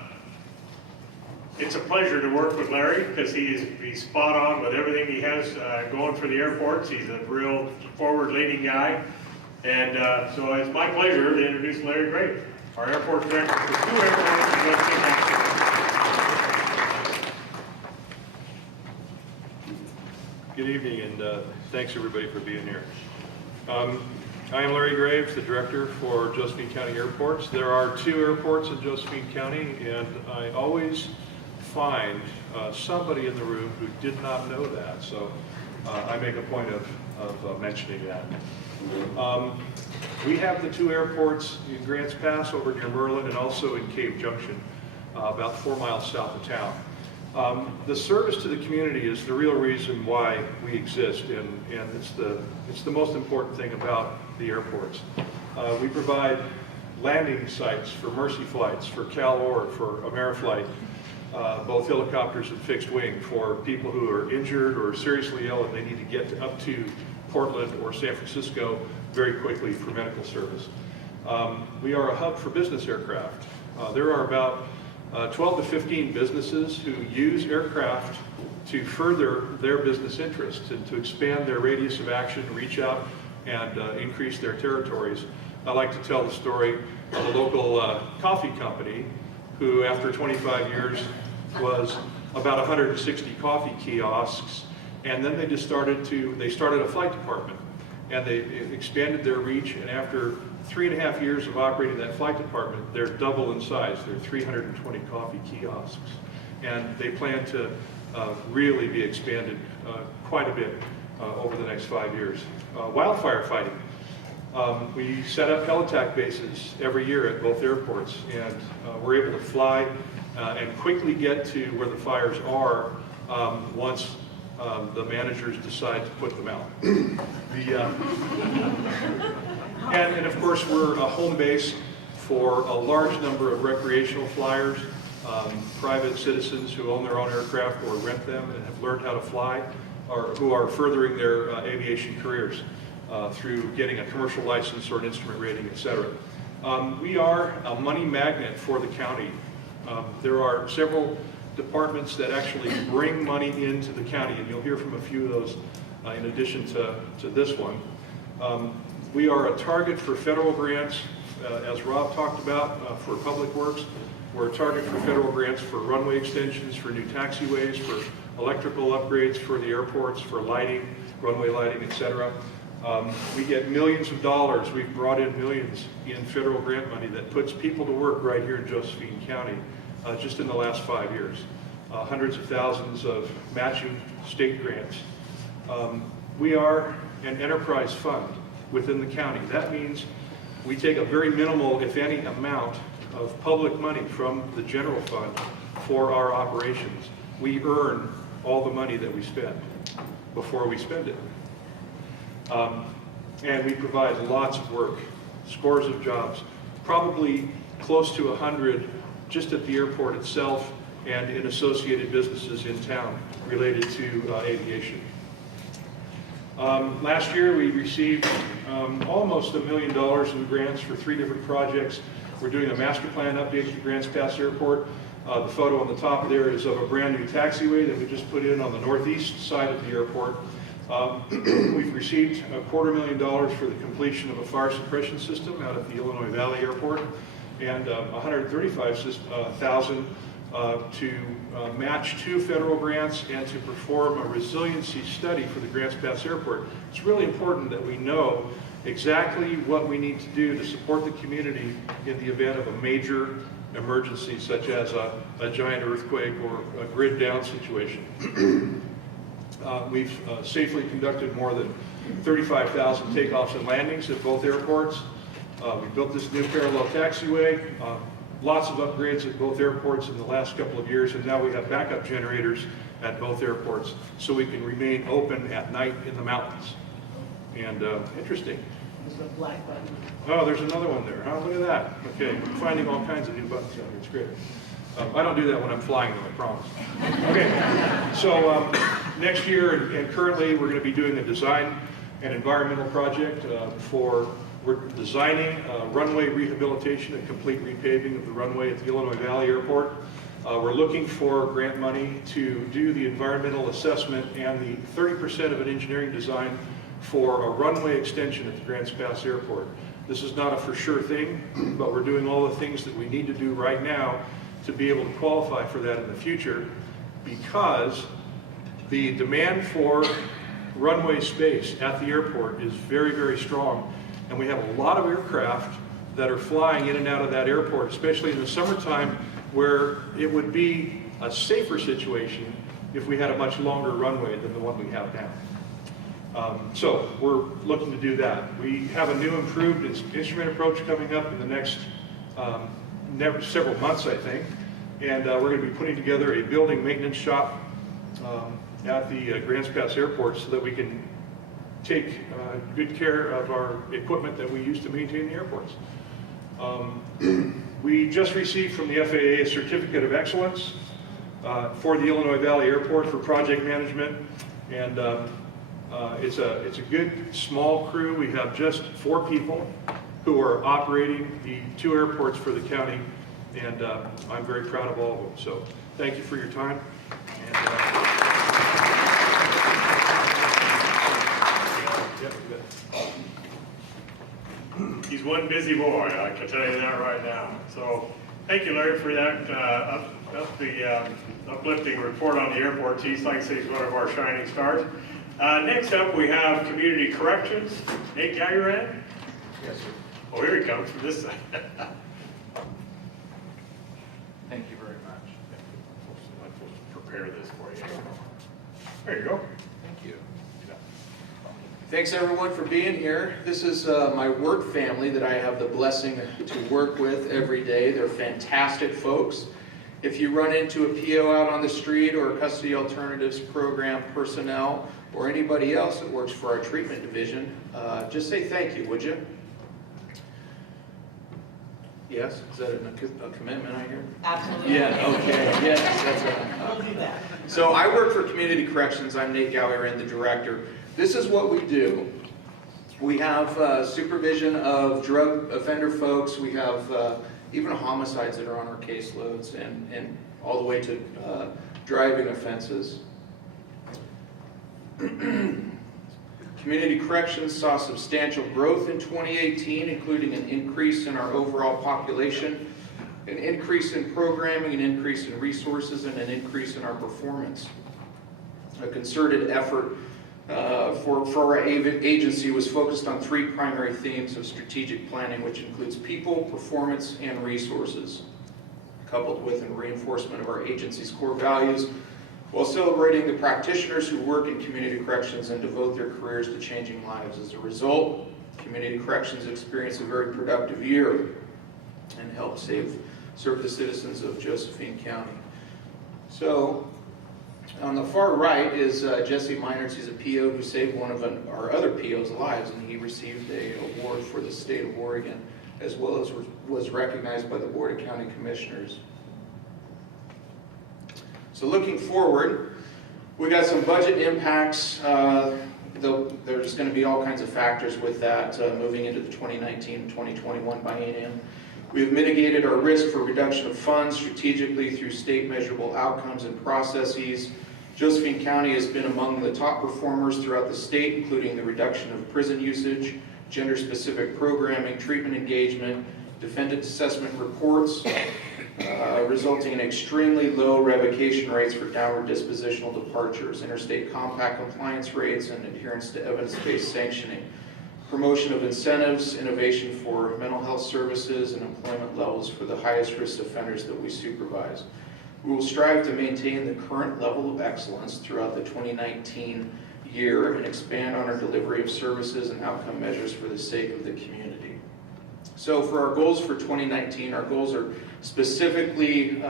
pleasure to work with Larry because he's spot on with everything he has going for the airports. He's a real forward-leaning guy, and so it's my pleasure to introduce Larry Graves, our airport director for 2 airports in Josephine County. Good evening, and thanks everybody for being here. I am Larry Graves, the director for Josephine County Airports. There are 2 airports in Josephine County, and I always find somebody in the room who did not know that, so I make a point of mentioning that. We have the 2 airports in Grants Pass over near Merlin and also in Cave Junction, about 4 miles south of town. The service to the community is the real reason why we exist, and it's the most important thing about the airports. We provide landing sites for Mercy flights, for CalOr, for Ameriflight, both helicopters and fixed wing for people who are injured or seriously ill and they need to get up to Portland or San Francisco very quickly for medical service. We are a hub for business aircraft. There are about 12 to 15 businesses who use aircraft to further their business interests and to expand their radius of action, reach out and increase their territories. I like to tell the story of a local coffee company who, after 25 years, was about 160 coffee kiosks, and then they started a flight department, and they expanded their reach, and after 3.5 years of operating that flight department, they're double in size. They're 320 coffee kiosks. And they plan to really be expanded quite a bit over the next 5 years. Wildfire fighting. We set up helitack bases every year at both airports, and we're able to fly and quickly get to where the fires are once the managers decide to put them out. And of course, we're a home base for a large number of recreational flyers, private citizens who own their own aircraft or rent them and have learned how to fly, or who are furthering their aviation careers through getting a commercial license or an instrument rating, etc. We are a money magnet for the county. There are several departments that actually bring money into the county, and you'll hear from a few of those in addition to this one. We are a target for federal grants, as Rob talked about, for public works. We're a target for federal grants for runway extensions, for new taxiways, for electrical upgrades for the airports, for lighting, runway lighting, etc. We get millions of dollars. We've brought in millions in federal grant money that puts people to work right here in Josephine County just in the last 5 years. Hundreds of thousands of matching state grants. We are an enterprise fund within the county. That means we take a very minimal, if any, amount of public money from the general fund for our operations. We earn all the money that we spend before we spend it. And we provide lots of work, scores of jobs, probably close to 100 just at the airport itself and in associated businesses in town related to aviation. Last year we received almost $1 million in grants for 3 different projects. We're doing a master plan update to Grants Pass Airport. The photo on the top there is of a brand new taxiway that we just put in on the northeast side of the airport. We've received $250,000 for the completion of a fire suppression system out at the Illinois Valley Airport, and $135,000 to match 2 federal grants and to perform a resiliency study for the Grants Pass Airport. It's really important that we know exactly what we need to do to support the community in the event of a major emergency, such as a giant earthquake or a grid down situation. We've safely conducted more than 35,000 takeoffs and landings at both airports. We built this new parallel taxiway, lots of upgrades at both airports in the last couple of years, and now we have backup generators at both airports so we can remain open at night in the mountains. And interesting. There's a black button. Oh, there's another one there. Huh? Look at that. Okay, I'm finding all kinds of new buttons out here. It's great. I don't do that when I'm flying, though, I promise. Okay, so Next year and currently, we're going to be doing a design and environmental project we're designing runway rehabilitation and complete repaving of the runway at the Illinois Valley Airport. We're looking for grant money to do the environmental assessment and the 30% of an engineering design for a runway extension at the Grants Pass Airport. This is not a for sure thing, but we're doing all the things that we need to do right now to be able to qualify for that in the future, because the demand for runway space at the airport is very, very strong. And we have a lot of aircraft that are flying in and out of that airport, especially in the summertime, where it would be a safer situation if we had a much longer runway than the one we have now. So we're looking to do that. We have a new improved instrument approach coming up in the next several months, I think. And we're going to be putting together a building maintenance shop at the Grants Pass Airport so that we can take good care of our equipment that we use to maintain the airports. We just received from the FAA a certificate of excellence for the Illinois Valley Airport for project management, and it's a good small crew. We have just 4 people who are operating the 2 airports for the county, and I'm very proud of all of them. So thank you for your time. And, He's one busy boy, I can tell you that right now. So thank you, Larry, for that uplifting report on the airport. He's, like I say, he's one of our shining stars. Next up, we have Community Corrections. Nate Gaoiran? Yes, sir. Oh, here he comes from this side. Thank you very much. I'm supposed to prepare this for you. There you go. Thank you. Thanks everyone for being here. This is my work family that I have the blessing to work with every day. They're fantastic folks. If you run into a PO out on the street or a custody alternatives program personnel or anybody else that works for our treatment division, just say thank you, would you? Yes? Is that a commitment I hear? Absolutely. Yeah, okay, yes. That's We'll do that. So I work for Community Corrections. I'm Nate Gaoiran, the director. This is what we do. We have supervision of drug offender folks. We have even homicides that are on our caseloads, and all the way to driving offenses. Community Corrections saw substantial growth in 2018, including an increase in our overall population, an increase in programming, an increase in resources, and an increase in our performance. A concerted effort for our agency was focused on 3 primary themes of strategic planning, which includes people, performance, and resources, coupled with a reinforcement of our agency's core values, while celebrating the practitioners who work in community corrections and devote their careers to changing lives. As a result, Community Corrections experienced a very productive year and helped serve the citizens of Josephine County. So, on the far right is Jesse Meinertz. He's a PO who saved one of our other PO's lives, and he received an award for the state of Oregon, as well as was recognized by the Board of County Commissioners. So looking forward, we got some budget impacts. There's going to be all kinds of factors with that moving into the 2019-2021 biennium. We have mitigated our risk for reduction of funds strategically through state measurable outcomes and processes. Josephine County has been among the top performers throughout the state, including the reduction of prison usage, gender-specific programming, treatment engagement, defendant assessment reports, resulting in extremely low revocation rates for downward dispositional departures, interstate compact compliance rates, and adherence to evidence-based sanctioning, promotion of incentives, innovation for mental health services, and employment levels for the highest risk offenders that we supervise. We will strive to maintain the current level of excellence throughout the 2019 year and expand on our delivery of services and outcome measures for the sake of the community. So for our goals for 2019, our goals are specifically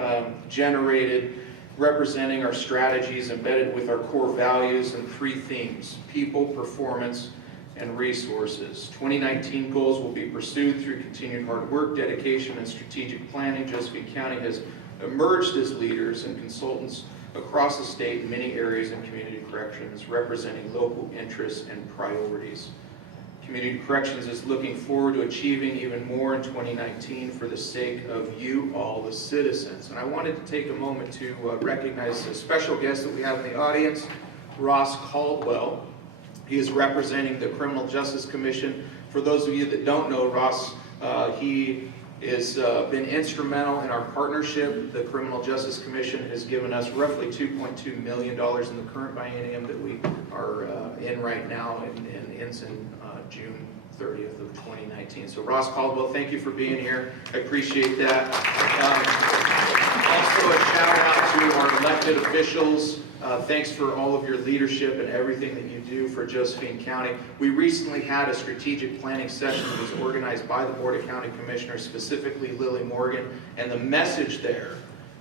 generated representing our strategies embedded with our core values and 3 themes: people, performance, and resources. 2019 goals will be pursued through continued hard work, dedication, and strategic planning. Josephine County has emerged as leaders and consultants across the state in many areas in community corrections, representing local interests and priorities. Community Corrections is looking forward to achieving even more in 2019 for the sake of you all, the citizens. And I wanted to take a moment to recognize a special guest that we have in the audience, Ross Caldwell. He is representing the Criminal Justice Commission. For those of you that don't know Ross, he has been instrumental in our partnership. The Criminal Justice Commission has given us roughly $2.2 million in the current biennium that we are in right now, and ends in June 30th of 2019. So Ross Caldwell, thank you for being here. I appreciate that. Also a shout out to our elected officials. Thanks for all of your leadership and everything that you do for Josephine County. We recently had a strategic planning session that was organized by the Board of County Commissioners, specifically Lily Morgan, and the message there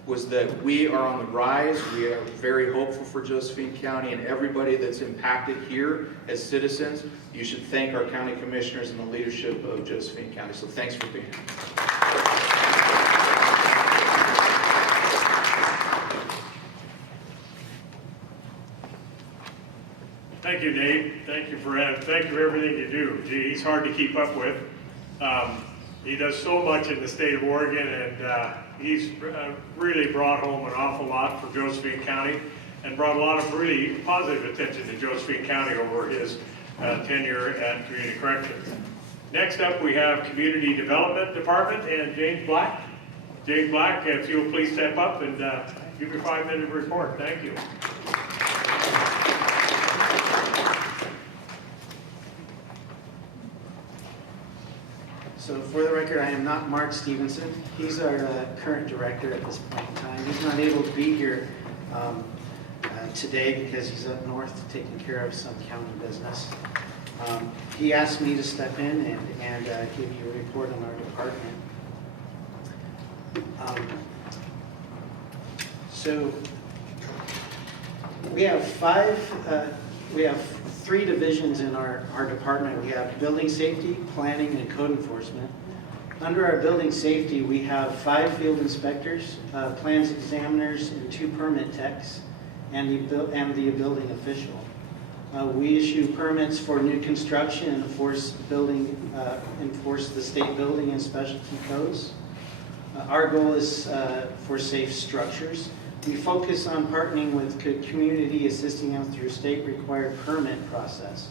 was that we are on the rise. We are very hopeful for Josephine County, and everybody that's impacted here as citizens. You should thank our county commissioners and the leadership of Josephine County. So thanks for being here. Thank you, Nate. Thank you for everything you do. Gee, he's hard to keep up with. He does so much in the state of Oregon, and he's really brought home an awful lot for Josephine County, and brought a lot of really positive attention to Josephine County over his tenure at Community Corrections. Next up, we have Community Development Department and James Black. James Black, if you'll please step up and give your 5-minute report. Thank you. So for the record, I am not Mark Stevenson. He's our current director at this point in time. He's not able to be here today because he's up north taking care of some county business. He asked me to step in and give you a report on our department. So we have three divisions in our department. We have building safety, planning, and code enforcement. Under our building safety, we have 5 field inspectors, plans examiners, and 2 permit techs, and the building official. We issue permits for new construction and enforce the state building and specialty codes. Our goal is for safe structures. We focus on partnering with the community, assisting them through state-required permit process.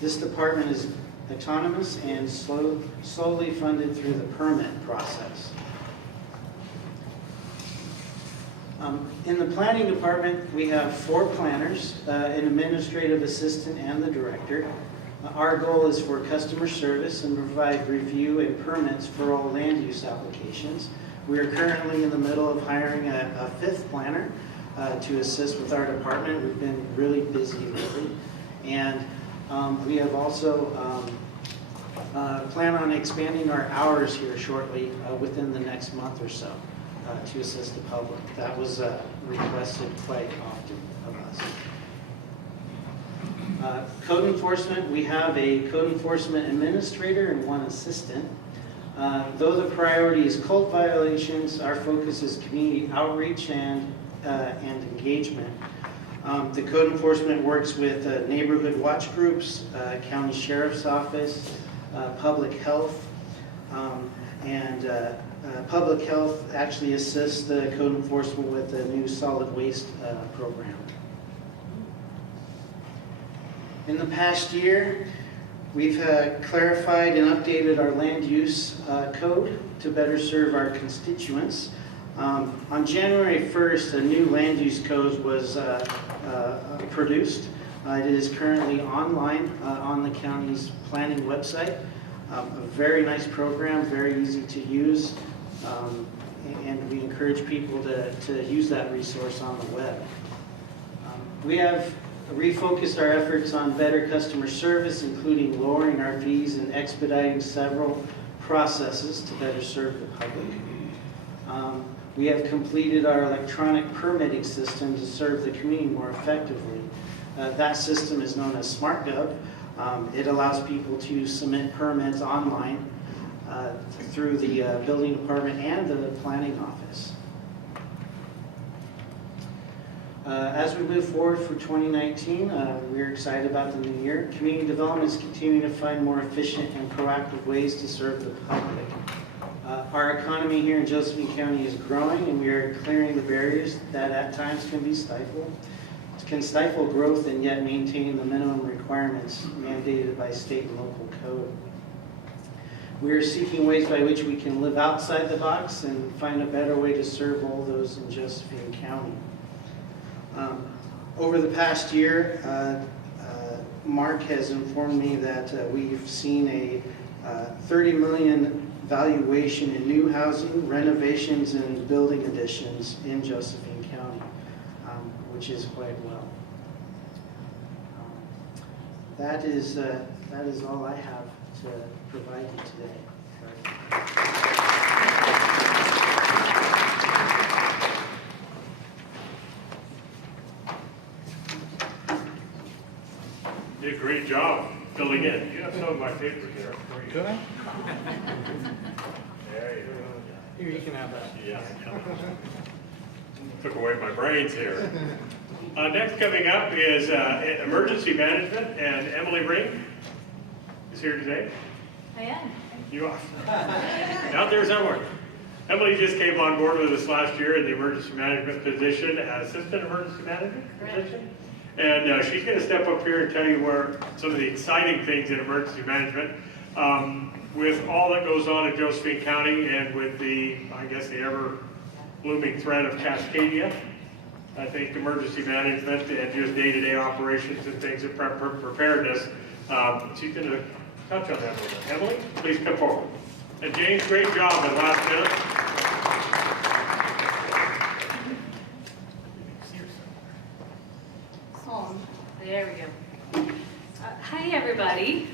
This department is autonomous and slowly funded through the permit process. In the planning department, we have 4 planners, an administrative assistant, and the director. Our goal is for customer service and provide review and permits for all land use applications. We are currently in the middle of hiring a 5th planner to assist with our department. We've been really busy lately. And we have also plan on expanding our hours here shortly within the next month or so to assist the public. That was requested quite often of us. Code enforcement, we have a code enforcement administrator and 1 assistant. Though the priority is code violations, our focus is community outreach and engagement. The code enforcement works with neighborhood watch groups, county sheriff's office, public health, and public health actually assists the code enforcement with the new solid waste program. In the past year, we've clarified and updated our land use code to better serve our constituents. On January 1st, a new land use code was produced. It is currently online on the county's planning website. A very nice program, very easy to use, and we encourage people to use that resource on the web. We have refocused our efforts on better customer service, including lowering our fees and expediting several processes to better serve the public. We have completed our electronic permitting system to serve the community more effectively. That system is known as SmartGov. It allows people to submit permits online through the building department and the planning office. As we move forward for 2019, we're excited about the new year. Community development is continuing to find more efficient and proactive ways to serve the public. Our economy here in Josephine County is growing, and we are clearing the barriers that at times can stifle growth and yet maintain the minimum requirements mandated by state and local code. We are seeking ways by which we can live outside the box and find a better way to serve all those in Josephine County. Over the past year, Mark has informed me that we've seen a $30 million valuation in new housing, renovations, and building additions in Josephine County, which is quite well. That is all I have to provide you today. You did a great job filling in. You have some of my papers there. Could I? There you go. Here, you can have that. Yeah. Took away my brains here. Next coming up is emergency management, and Emily Ring is here today. I am. You are. Out there somewhere. Emily just came on board with us last year in the emergency management position, assistant emergency manager position. And she's going to step up here and tell you where some of the exciting things in emergency management, with all that goes on in Josephine County and with the, I guess, the ever looming threat of Cascadia. I think emergency management and just day-to-day operations and things of preparedness, she's going to touch on that a little bit. Emily, please come forward. And James, great job in the last minute. There we go. Hi, everybody.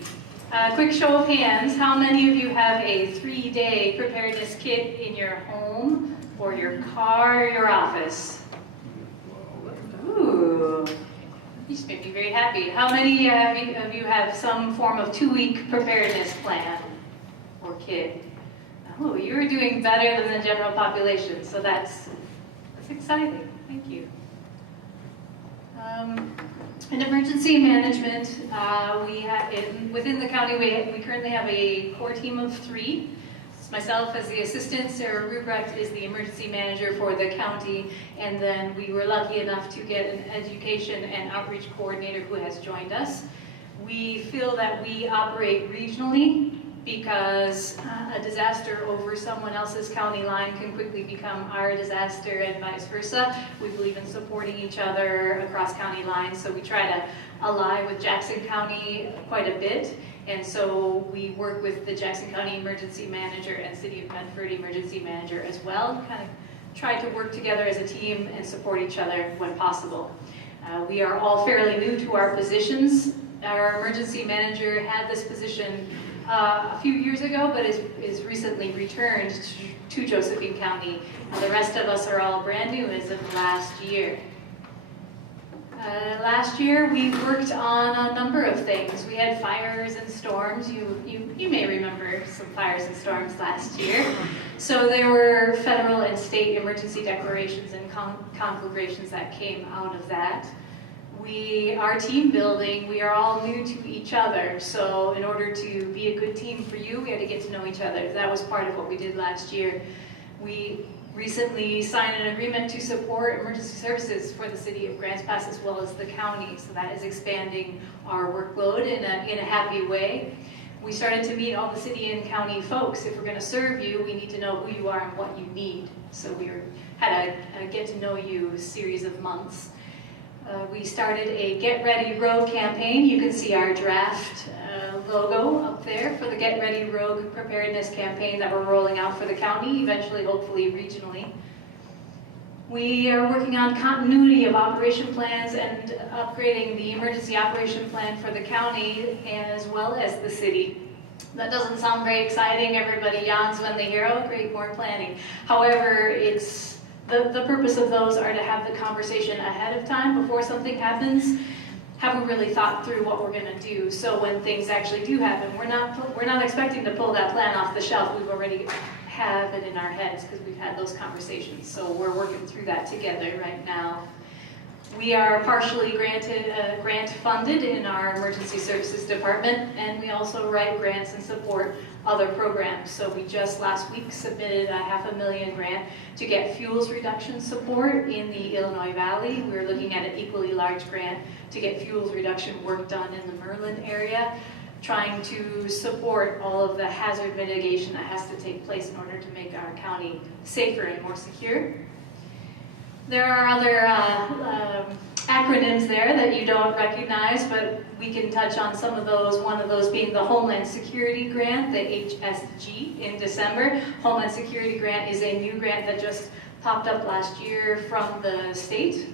Quick show of hands. How many of you have a 3-day preparedness kit in your home, or your car, or your office? Ooh, you just made me very happy. How many of you have some form of 2-week preparedness plan or kit? Oh, you're doing better than the general population, so that's exciting. Thank you. In emergency management, within the county, we currently have a core team of 3. It's myself as the assistant, Sarah Ruprecht is the emergency manager for the county, and then we were lucky enough to get an education and outreach coordinator who has joined us. We feel that we operate regionally because a disaster over someone else's county line can quickly become our disaster and vice versa. We believe in supporting each other across county lines, so we try to ally with Jackson County quite a bit. And so we work with the Jackson County Emergency Manager and City of Medford Emergency Manager as well, kind of try to work together as a team and support each other when possible. We are all fairly new to our positions. Our emergency manager had this position a few years ago, but is recently returned to Josephine County. And the rest of us are all brand new as of last year. Last year we worked on a number of things. We had fires and storms. You may remember some fires and storms last year. So there were federal and state emergency declarations and conflagrations that came out of that. Our team building, we are all new to each other, so in order to be a good team for you, we had to get to know each other. That was part of what we did last year. We recently signed an agreement to support emergency services for the city of Grants Pass as well as the county, so that is expanding our workload in a happy way. We started to meet all the city and county folks. If we're going to serve you, we need to know who you are and what you need. So we had a get to know you series of months. We started a Get Ready Rogue campaign. You can see our draft logo up there for the Get Ready Rogue preparedness campaign that we're rolling out for the county, eventually, hopefully, regionally. We are working on continuity of operation plans and upgrading the emergency operation plan for the county as well as the city. That doesn't sound very exciting. Everybody yawns when they hear, oh, great, more planning. However, the purpose of those are to have the conversation ahead of time before something happens. Have we really thought through what we're going to do? So when things actually do happen, we're not expecting to pull that plan off the shelf. We've already have it in our heads because we've had those conversations. So we're working through that together right now. We are partially grant funded in our emergency services department, and we also write grants and support other programs. So we just last week submitted a $500,000 grant to get fuels reduction support in the Illinois Valley. We're looking at an equally large grant to get fuels reduction work done in the Merlin area, trying to support all of the hazard mitigation that has to take place in order to make our county safer and more secure. There are other acronyms there that you don't recognize, but we can touch on some of those, one of those being the Homeland Security Grant, the HSG, in December. Homeland Security Grant is a new grant that just popped up last year from the state,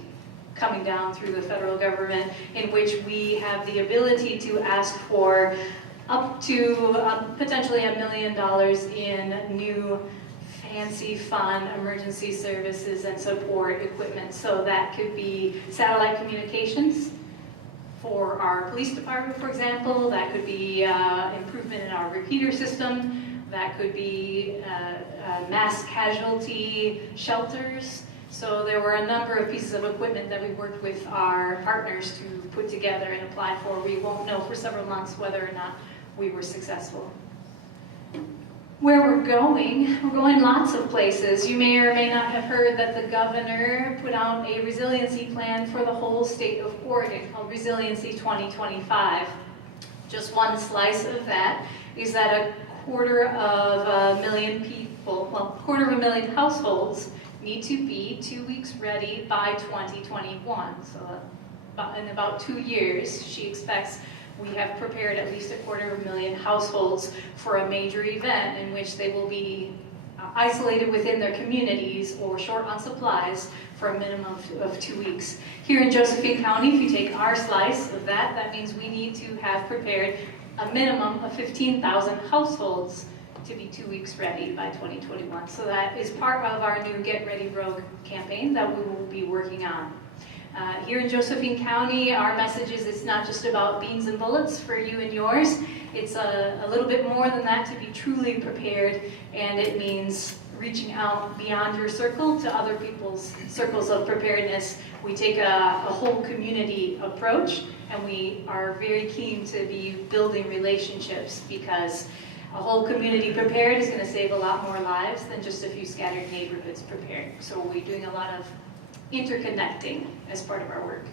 coming down through the federal government, in which we have the ability to ask for up to potentially $1 million in new fancy, fun emergency services and support equipment. So that could be satellite communications for our police department, for example. That could be improvement in our repeater system. That could be mass casualty shelters. So there were a number of pieces of equipment that we worked with our partners to put together and apply for. We won't know for several months whether or not we were successful. Where we're going lots of places. You may or may not have heard that the governor put out a resiliency plan for the whole state of Oregon called Resiliency 2025. Just one slice of that is that 250,000 people, well, 250,000 households need to be 2 weeks ready by 2021. So in about 2 years, she expects we have prepared at least 250,000 households for a major event in which they will be isolated within their communities or short on supplies for a minimum of 2 weeks. Here in Josephine County, if you take our slice of that, that means we need to have prepared a minimum of 15,000 households to be 2 weeks ready by 2021. So that is part of our new Get Ready Rogue campaign that we will be working on. Here in Josephine County, our message is it's not just about beans and bullets for you and yours. It's a little bit more than that to be truly prepared, and it means reaching out beyond your circle to other people's circles of preparedness. We take a whole community approach, and we are very keen to be building relationships, because a whole community prepared is going to save a lot more lives than just a few scattered neighborhoods prepared. So we're doing a lot of interconnecting as part of our work.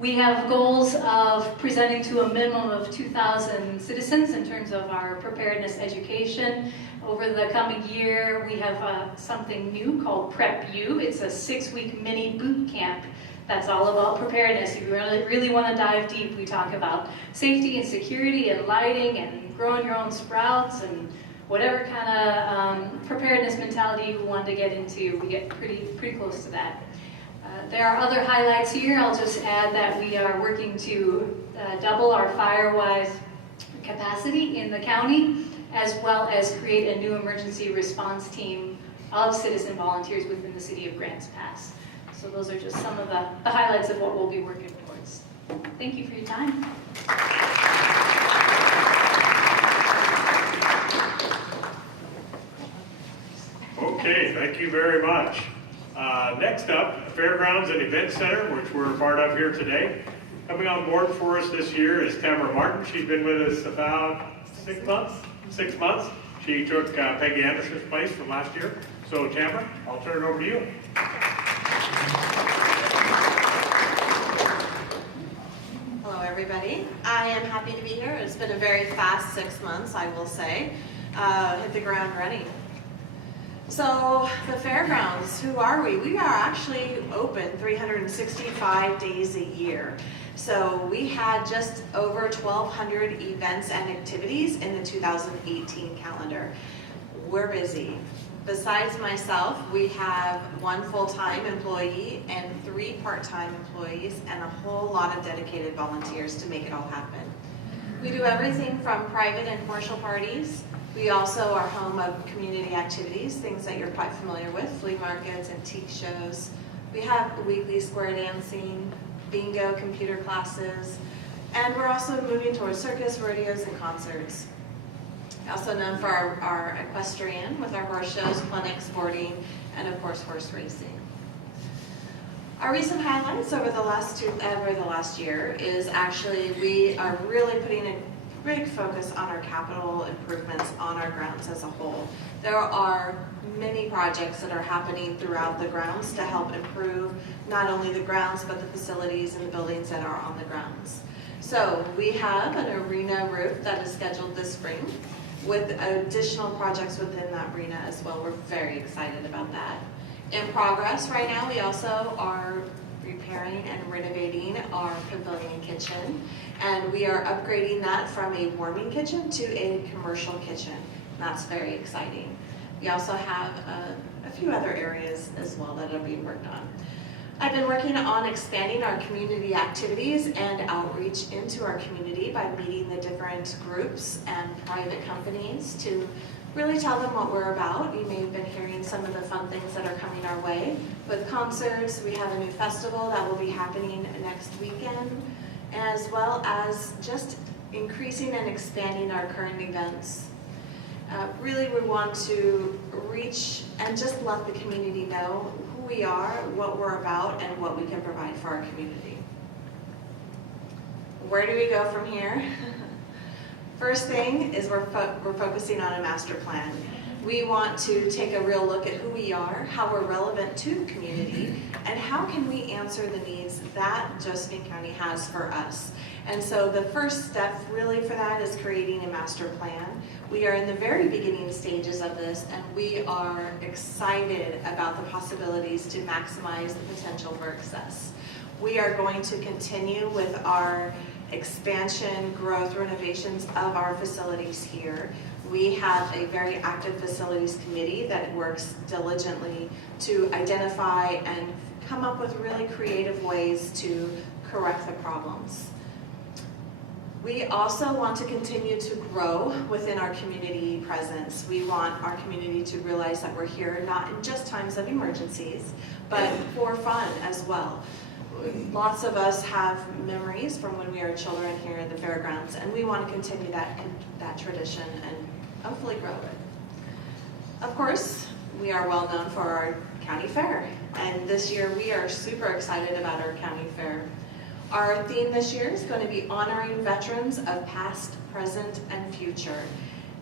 We have goals of presenting to a minimum of 2,000 citizens in terms of our preparedness education. Over the coming year, we have something new called Prep U. It's a 6-week mini boot camp that's all about preparedness. If you really want to dive deep, we talk about safety and security and lighting and growing your own sprouts and whatever kind of preparedness mentality you want to get into. We get pretty close to that. There are other highlights here. I'll just add that we are working to double our Firewise capacity in the county, as well as create a new emergency response team of citizen volunteers within the city of Grants Pass. So those are just some of the highlights of what we'll be working towards. Thank you for your time. Okay, thank you very much. Next up, Fairgrounds and Event Center, which we're a part of here today. Coming on board for us this year is Tamra Martin. She's been with us about 6 months. 6 months. She took Peggy Anderson's place from last year. So Tamra, I'll turn it over to you. Hello everybody. I am happy to be here. It's been a very fast 6 months, I will say. Hit the ground running. So the fairgrounds, who are we? We are actually open 365 days a year. So we had just over 1,200 events and activities in the 2018 calendar. We're busy. Besides myself, we have 1 full-time employee and 3 part-time employees and a whole lot of dedicated volunteers to make it all happen. We do everything from private and commercial parties. We also are home of community activities, things that you're quite familiar with, flea markets, antique shows. We have weekly square dancing, bingo, computer classes, and we're also moving towards circus, rodeos, and concerts. Also known for our equestrian with our horse shows, clinics, boarding, and of course horse racing. Our recent highlights over the last year is actually we are really putting a big focus on our capital improvements on our grounds as a whole. There are many projects that are happening throughout the grounds to help improve not only the grounds but the facilities and the buildings that are on the grounds. So we have an arena roof that is scheduled this spring with additional projects within that arena as well. We're very excited about that. In progress right now, we also are repairing and renovating our pavilion kitchen, and we are upgrading that from a warming kitchen to a commercial kitchen. That's very exciting. We also have a few other areas as well that are being worked on. I've been working on expanding our community activities and outreach into our community by meeting the different groups and private companies to really tell them what we're about. You may have been hearing some of the fun things that are coming our way. With concerts, we have a new festival that will be happening next weekend, as well as just increasing and expanding our current events. Really, we want to reach and just let the community know who we are, what we're about, and what we can provide for our community. Where do we go from here? First thing is we're focusing on a master plan. We want to take a real look at who we are, how we're relevant to the community, and how can we answer the needs that Josephine County has for us. And so the first step really for that is creating a master plan. We are in the very beginning stages of this, and we are excited about the possibilities to maximize the potential for success. We are going to continue with our expansion, growth, renovations of our facilities here. We have a very active facilities committee that works diligently to identify and come up with really creative ways to correct the problems. We also want to continue to grow within our community presence. We want our community to realize that we're here not in just times of emergencies, but for fun as well. Lots of us have memories from when we were children here at the fairgrounds, and we want to continue that tradition and hopefully grow it. Of course, we are well known for our county fair, and this year we are super excited about our county fair. Our theme this year is going to be honoring veterans of past, present, and future.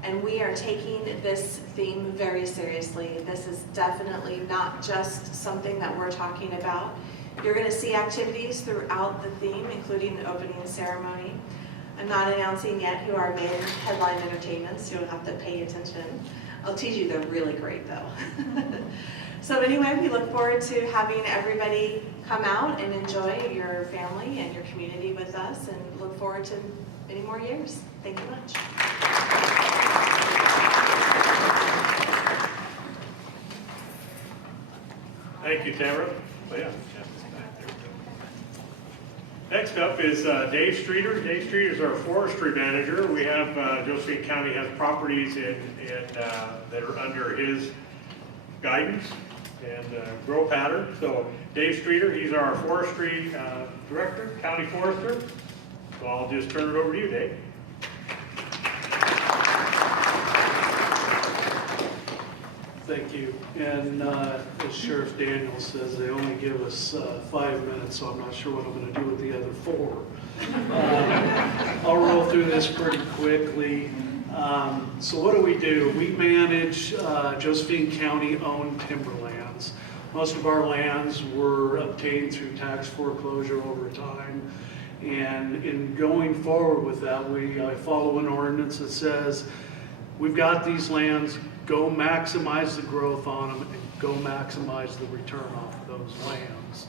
And we are taking this theme very seriously. This is definitely not just something that we're talking about. You're going to see activities throughout the theme, including the opening ceremony. I'm not announcing yet who our main headline entertainments, you'll have to pay attention. I'll tease you, they're really great though. So anyway, we look forward to having everybody come out and enjoy your family and your community with us, and look forward to many more years. Thank you much. Thank you, Tamra. Oh, yeah. Next up is Dave Streeter. Dave Streeter is our forestry manager. We have, Josephine County has properties that are under his guidance and grow pattern. So Dave Streeter, he's our forestry director, county forester. So I'll just turn it over to you, Dave. Thank you. And as Sheriff Daniel says, they only give us 5 minutes, so I'm not sure what I'm going to do with the other 4. I'll roll through this pretty quickly. So what do? We manage Josephine County-owned timberlands. Most of our lands were obtained through tax foreclosure over time. And in going forward with that, I follow an ordinance that says, we've got these lands, go maximize the growth on them and go maximize the return off of those lands.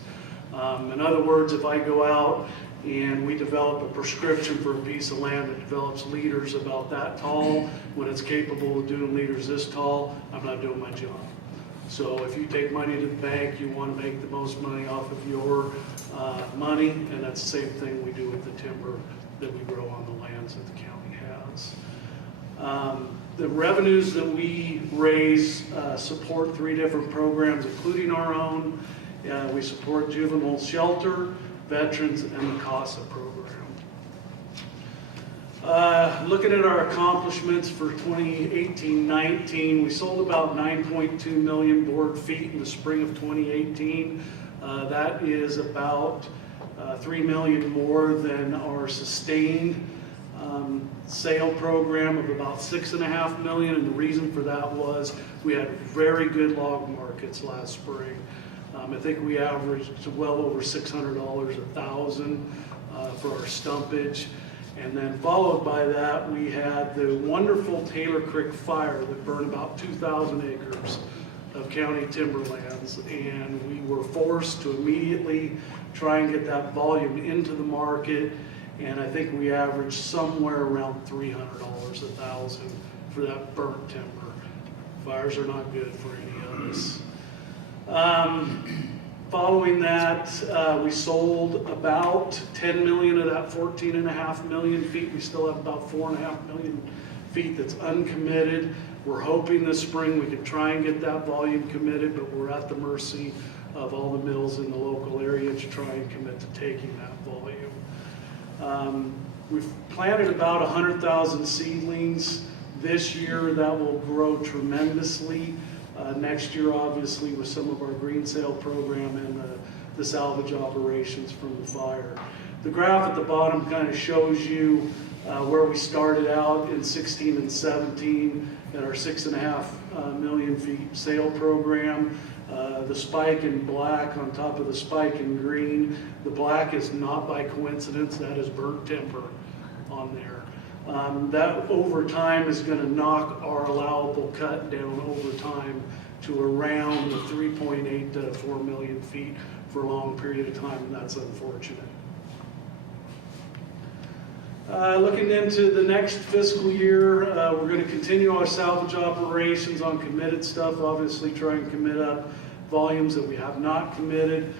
In other words, if I go out and we develop a prescription for a piece of land that develops leaders about that tall, when it's capable of doing leaders this tall, I'm not doing my job. So if you take money to the bank, you want to make the most money off of your money, and that's the same thing we do with the timber that we grow on the lands that the county has. The revenues that we raise support 3 different programs, including our own. We support juvenile shelter, veterans, and the CASA program. Looking at our accomplishments for 2018-19, we sold about 9.2 million board feet in the spring of 2018. That is about $3 million more than our sustained sale program of about $6.5 million, and the reason for that was we had very good log markets last spring. I think we averaged well over $600 a thousand for our stumpage. And then followed by that, we had the wonderful Taylor Creek fire that burned about 2,000 acres of county timberlands. And we were forced to immediately try and get that volume into the market. And I think we averaged somewhere around $300 a thousand for that burnt timber. Fires are not good for any of us. Following that, we sold about 10 million of that 14.5 million feet. We still have about 4.5 million feet that's uncommitted. We're hoping this spring we can try and get that volume committed, but we're at the mercy of all the mills in the local area to try and commit to taking that volume. We've planted about 100,000 seedlings this year. That will grow tremendously. Next year, obviously, with some of our green sale program and the salvage operations from the fire. The graph at the bottom kind of shows you where we started out in 16 and 17 at our 6.5 million feet sale program. The spike in black on top of the spike in green. The black is not by coincidence, that is burnt timber on there. That over time is going to knock our allowable cut down over time to around the 3.8 to 4 million feet for a long period of time, and that's unfortunate. Looking into the next fiscal year, we're going to continue our salvage operations on committed stuff, obviously try and commit up volumes that we have not committed.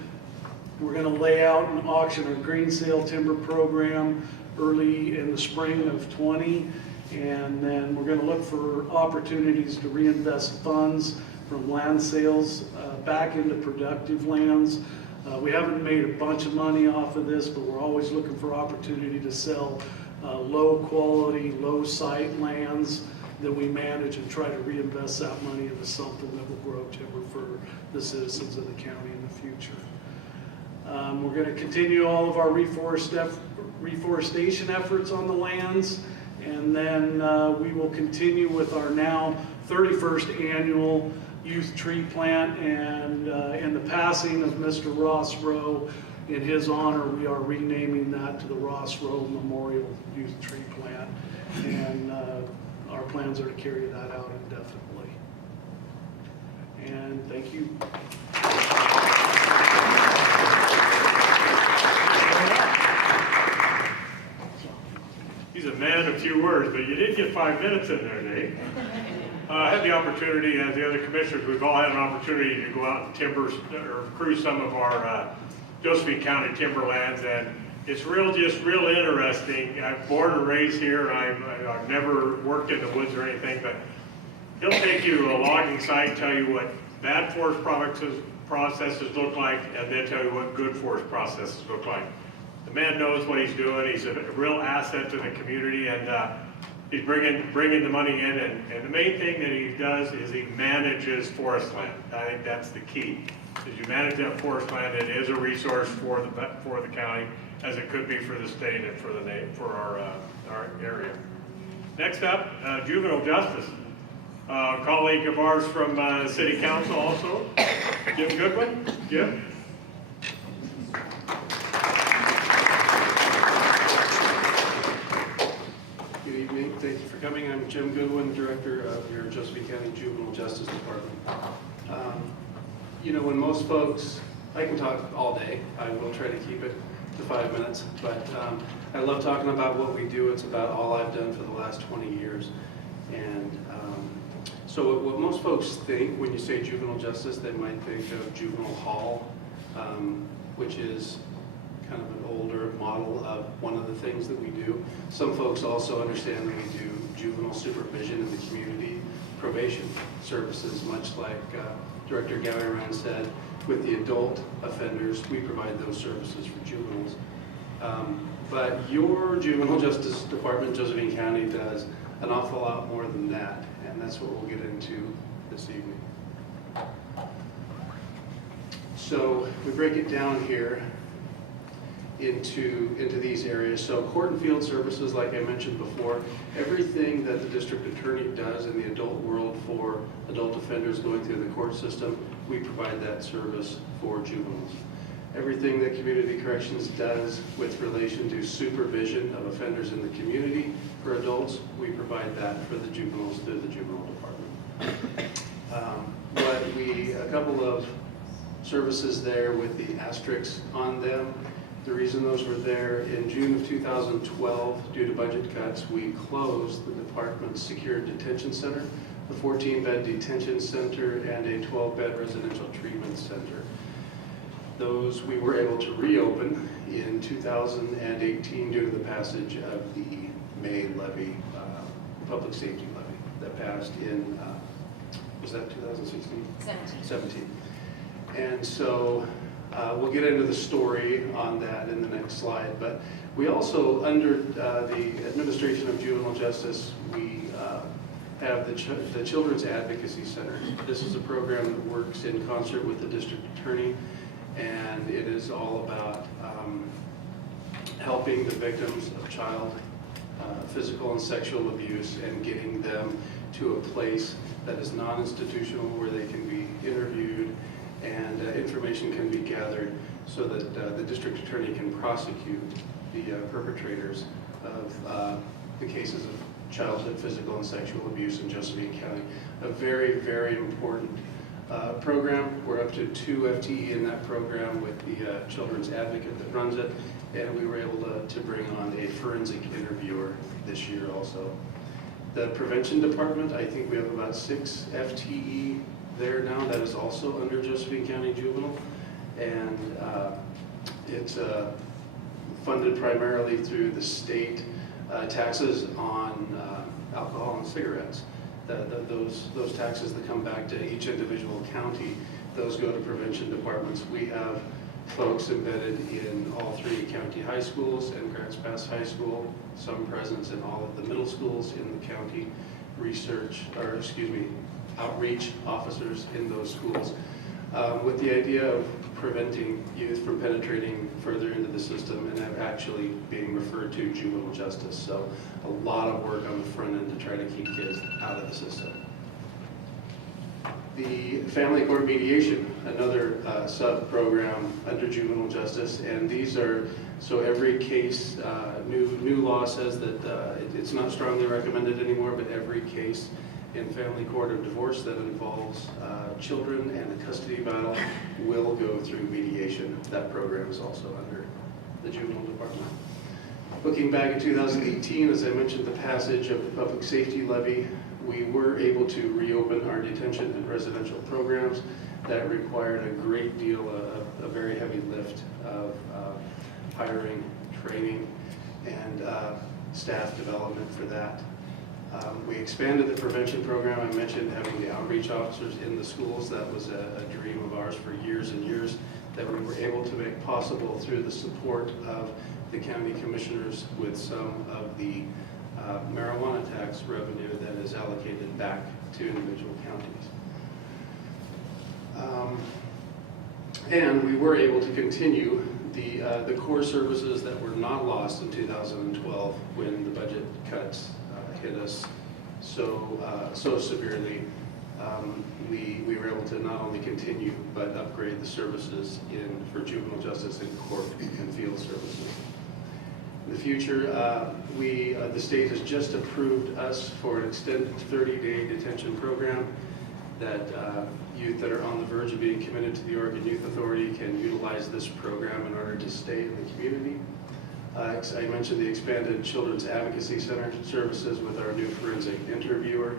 We're going to lay out and auction our green sale timber program early in the spring of 20, and then we're going to look for opportunities to reinvest funds from land sales back into productive lands. We haven't made a bunch of money off of this, but we're always looking for opportunity to sell low quality, low site lands that we manage and try to reinvest that money into something that will grow timber for the citizens of the county in the future. We're going to continue all of our reforestation efforts on the lands, and then we will continue with our now 31st annual youth tree plant, and in the passing of Mr. Ross Rowe, in his honor, we are renaming that to the Ross Rowe Memorial Youth Tree Plant, and our plans are to carry that out indefinitely. And thank you. He's a man of few words, but you did get 5 minutes in there, Dave. I had the opportunity, as the other commissioners, we've all had an opportunity to go out and timber or cruise some of our Josephine County timberlands, and it's real interesting. I'm born and raised here. I've never worked in the woods or anything, but he'll take you to a logging site and tell you what bad forest processes look like, and then tell you what good forest processes look like. The man knows what he's doing. He's a real asset to the community, and he's bringing the money in. And the main thing that he does is he manages forest land. I think that's the key. As you manage that forest land, it is a resource for the county, as it could be for the state and for our area. Next up, juvenile justice. A colleague of ours from City Council also, Jim Goodwin. Jim. Good evening. Thank you for coming. I'm Jim Goodwin, Director of your Josephine County Juvenile Justice Department. You know, when most folks, I can talk all day. I will try to keep it to 5 minutes, but I love talking about what we do. It's about all I've done for the last 20 years. And so what most folks think when you say juvenile justice, they might think of juvenile hall, which is kind of an older model of one of the things that we do. Some folks also understand that we do juvenile supervision in the community, probation services, much like Director Gaoiran said, with the adult offenders, we provide those services for juveniles. But your juvenile justice department, Josephine County, does an awful lot more than that, and that's what we'll get into this evening. So we break it down here into these areas. So court and field services, like I mentioned before, everything that the district attorney does in the adult world for adult offenders going through the court system, we provide that service for juveniles. Everything that community corrections does with relation to supervision of offenders in the community for adults, we provide that for the juveniles through the juvenile department. A couple of services there with the asterisks on them. The reason those were there, in June of 2012, due to budget cuts, we closed the department's secured detention center, the 14-bed detention center, and a 12-bed residential treatment center. Those we were able to reopen in 2018 due to the passage of the May levy, public safety levy, that passed in, was that 2016? 17. And so we'll get into the story on that in the next slide, but we also, under the Administration of Juvenile Justice, we have the Children's Advocacy Center. This is a program that works in concert with the district attorney, and it is all about helping the victims of child physical and sexual abuse and getting them to a place that is non-institutional where they can be interviewed and information can be gathered so that the district attorney can prosecute the perpetrators of the cases of childhood physical and sexual abuse in Josephine County. A very, very important program. We're up to 2 FTE in that program with the children's advocate that runs it, and we were able to bring on a forensic interviewer this year also. The prevention department, I think we have about 6 FTE there now. That is also under Josephine County Juvenile, and it's funded primarily through the state taxes on alcohol and cigarettes. Those taxes that come back to each individual county, those go to prevention departments. We have folks embedded in all 3 county high schools and Grants Pass High School, some presence in all of the middle schools in the county, outreach officers in those schools, with the idea of preventing youth from penetrating further into the system and actually being referred to juvenile justice. So a lot of work on the front end to try to keep kids out of the system. The family court mediation, another sub-program under juvenile justice, and these are, so every case, new law says that it's not strongly recommended anymore, but every case in family court of divorce that involves children and a custody battle will go through mediation. That program is also under the juvenile department. Looking back at 2018, as I mentioned, the passage of the public safety levy, we were able to reopen our detention and residential programs. That required a great deal of a very heavy lift of hiring, training, and staff development for that. We expanded the prevention program. I mentioned having the outreach officers in the schools. That was a dream of ours for years and years that we were able to make possible through the support of the county commissioners with some of the marijuana tax revenue that is allocated back to individual counties. And we were able to continue the core services that were not lost in 2012 when the budget cuts hit us so severely. We were able to not only continue but upgrade the services for juvenile justice and court and field services. In the future, the state has just approved us for an extended 30-day detention program that youth that are on the verge of being committed to the Oregon Youth Authority can utilize this program in order to stay in the community. I mentioned the expanded Children's Advocacy Center services with our new forensic interviewer.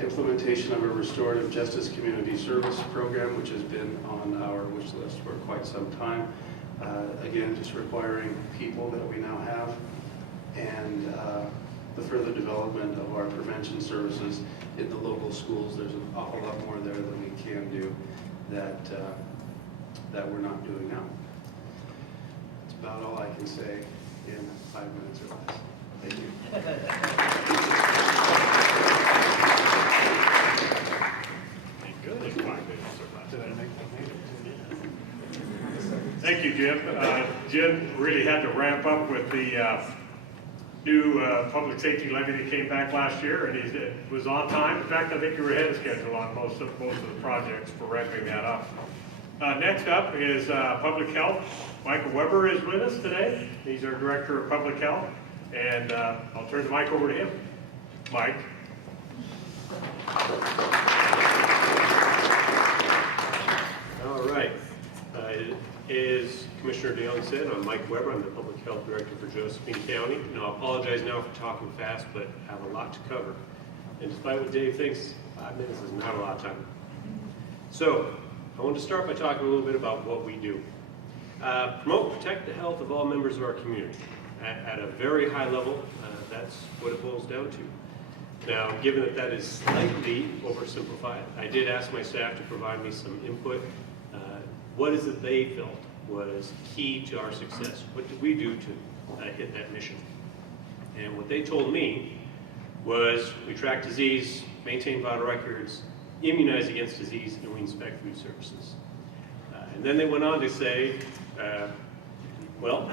Implementation of a restorative justice community service program, which has been on our wish list for quite some time. Again, just requiring people that we now have, and the further development of our prevention services in the local schools. There's an awful lot more there than we can do that we're not doing now. That's about all I can say in 5 minutes or less. Thank you. Good in 5 minutes or less. Did I make that? Jim. Jim really had to ramp up with the new public safety levy that came back last year, and he was on time. In fact, I think you were ahead of schedule on most of the projects for ramping that up. Next up is Public Health. Michael Weber is with us today. He's our Director of Public Health, and I'll turn the mic over to him. Mike. All right. As Commissioner DeYoung said, I'm Mike Weber. I'm the Public Health Director for Josephine County. Now, I apologize now for talking fast, but I have a lot to cover. And despite what Dave thinks, 5 minutes is not a lot of time. So, I want to start by talking a little bit about what we do. Promote and protect the health of all members of our community. At a very high level, that's what it boils down to. Now, given that that is slightly oversimplified, I did ask my staff to provide me some input. What is it they felt was key to our success? What did we do to hit that mission? And what they told me was we track disease, maintain vital records, immunize against disease, and we inspect food services. And then they went on to say, well,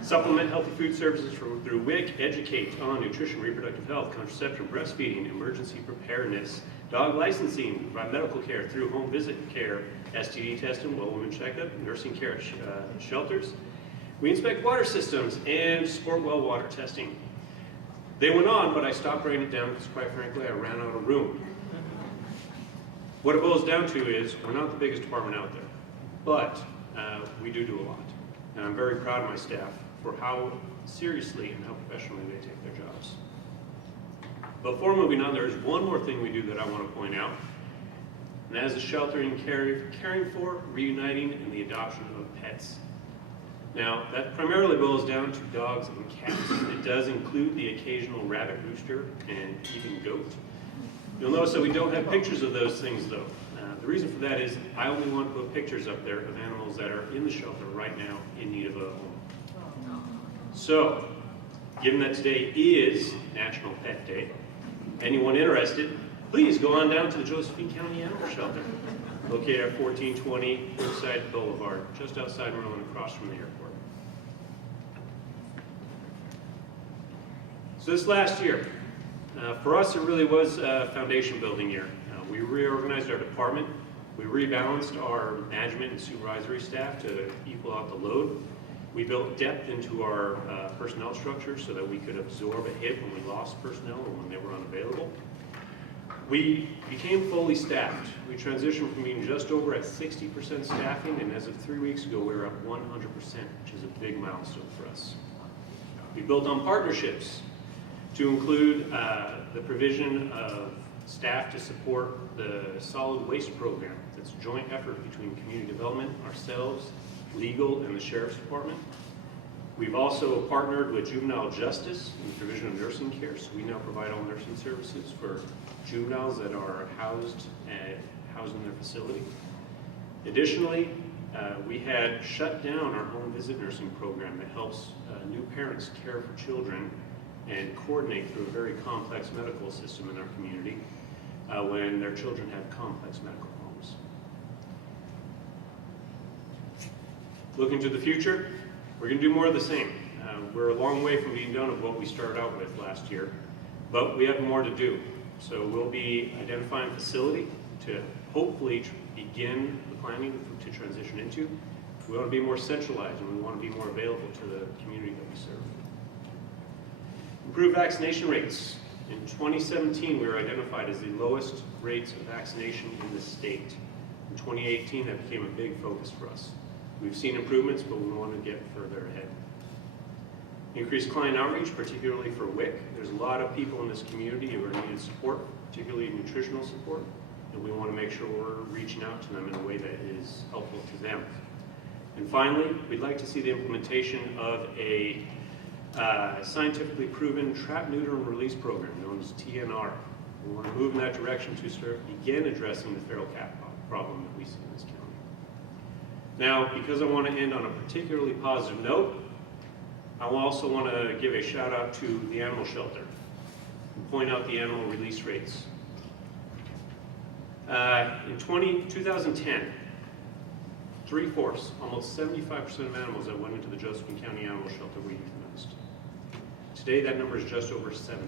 supplement healthy food services through WIC, educate on nutrition, reproductive health, contraception, breastfeeding, emergency preparedness, dog licensing, provide medical care through home visit care, STD testing, well woman checkup, nursing care at shelters. We inspect water systems and support well water testing. They went on, but I stopped writing it down because quite frankly I ran out of room. What it boils down to is we're not the biggest department out there, but we do a lot. And I'm very proud of my staff for how seriously and how professionally they take their jobs. Before moving on, there is one more thing we do that I want to point out, and that is the sheltering, caring for, reuniting, and the adoption of pets. Now, that primarily boils down to dogs and cats. It does include the occasional rabbit, rooster, and even goat. You'll notice that we don't have pictures of those things, though. The reason for that is I only want to put pictures up there of animals that are in the shelter right now in need of a home. So, given that today is National Pet Day, anyone interested, please go on down to the Josephine County Animal Shelter, located at 1420 Woodside Boulevard, just outside Maryland, across from the airport. So this last year, for us, it really was a foundation building year. We reorganized our department. We rebalanced our management and supervisory staff to equal out the load. We built depth into our personnel structure so that we could absorb a hit when we lost personnel or when they were unavailable. We became fully staffed. We transitioned from being just over at 60% staffing, and as of 3 weeks ago, we were at 100%, which is a big milestone for us. We built on partnerships to include the provision of staff to support the solid waste program. That's a joint effort between community development, ourselves, legal, and the sheriff's department. We've also partnered with juvenile justice in the provision of nursing care, so we now provide all nursing services for juveniles that are housed in their facility. Additionally, we had shut down our home visit nursing program that helps new parents care for children and coordinate through a very complex medical system in our community when their children have complex medical homes. Looking to the future, we're going to do more of the same. We're a long way from being done with what we started out with last year, but we have more to do. So we'll be identifying a facility to hopefully begin the planning to transition into. We want to be more centralized and we want to be more available to the community that we serve. Improve vaccination rates. In 2017, we were identified as the lowest rates of vaccination in the state. In 2018, that became a big focus for us. We've seen improvements, but we want to get further ahead. Increased client outreach, particularly for WIC. There's a lot of people in this community who are needing support, particularly nutritional support, and we want to make sure we're reaching out to them in a way that is helpful to them. And finally, we'd like to see the implementation of a scientifically proven trap, neuter, and release program known as TNR. We want to move in that direction to begin addressing the feral cat problem that we see in this county. Now, because I want to end on a particularly positive note, I also want to give a shout out to the animal shelter and point out the animal release rates. In 2010, 3/4, almost 75% of animals that went into the Josephine County Animal Shelter we euthanized. Today, that number is just over 7%.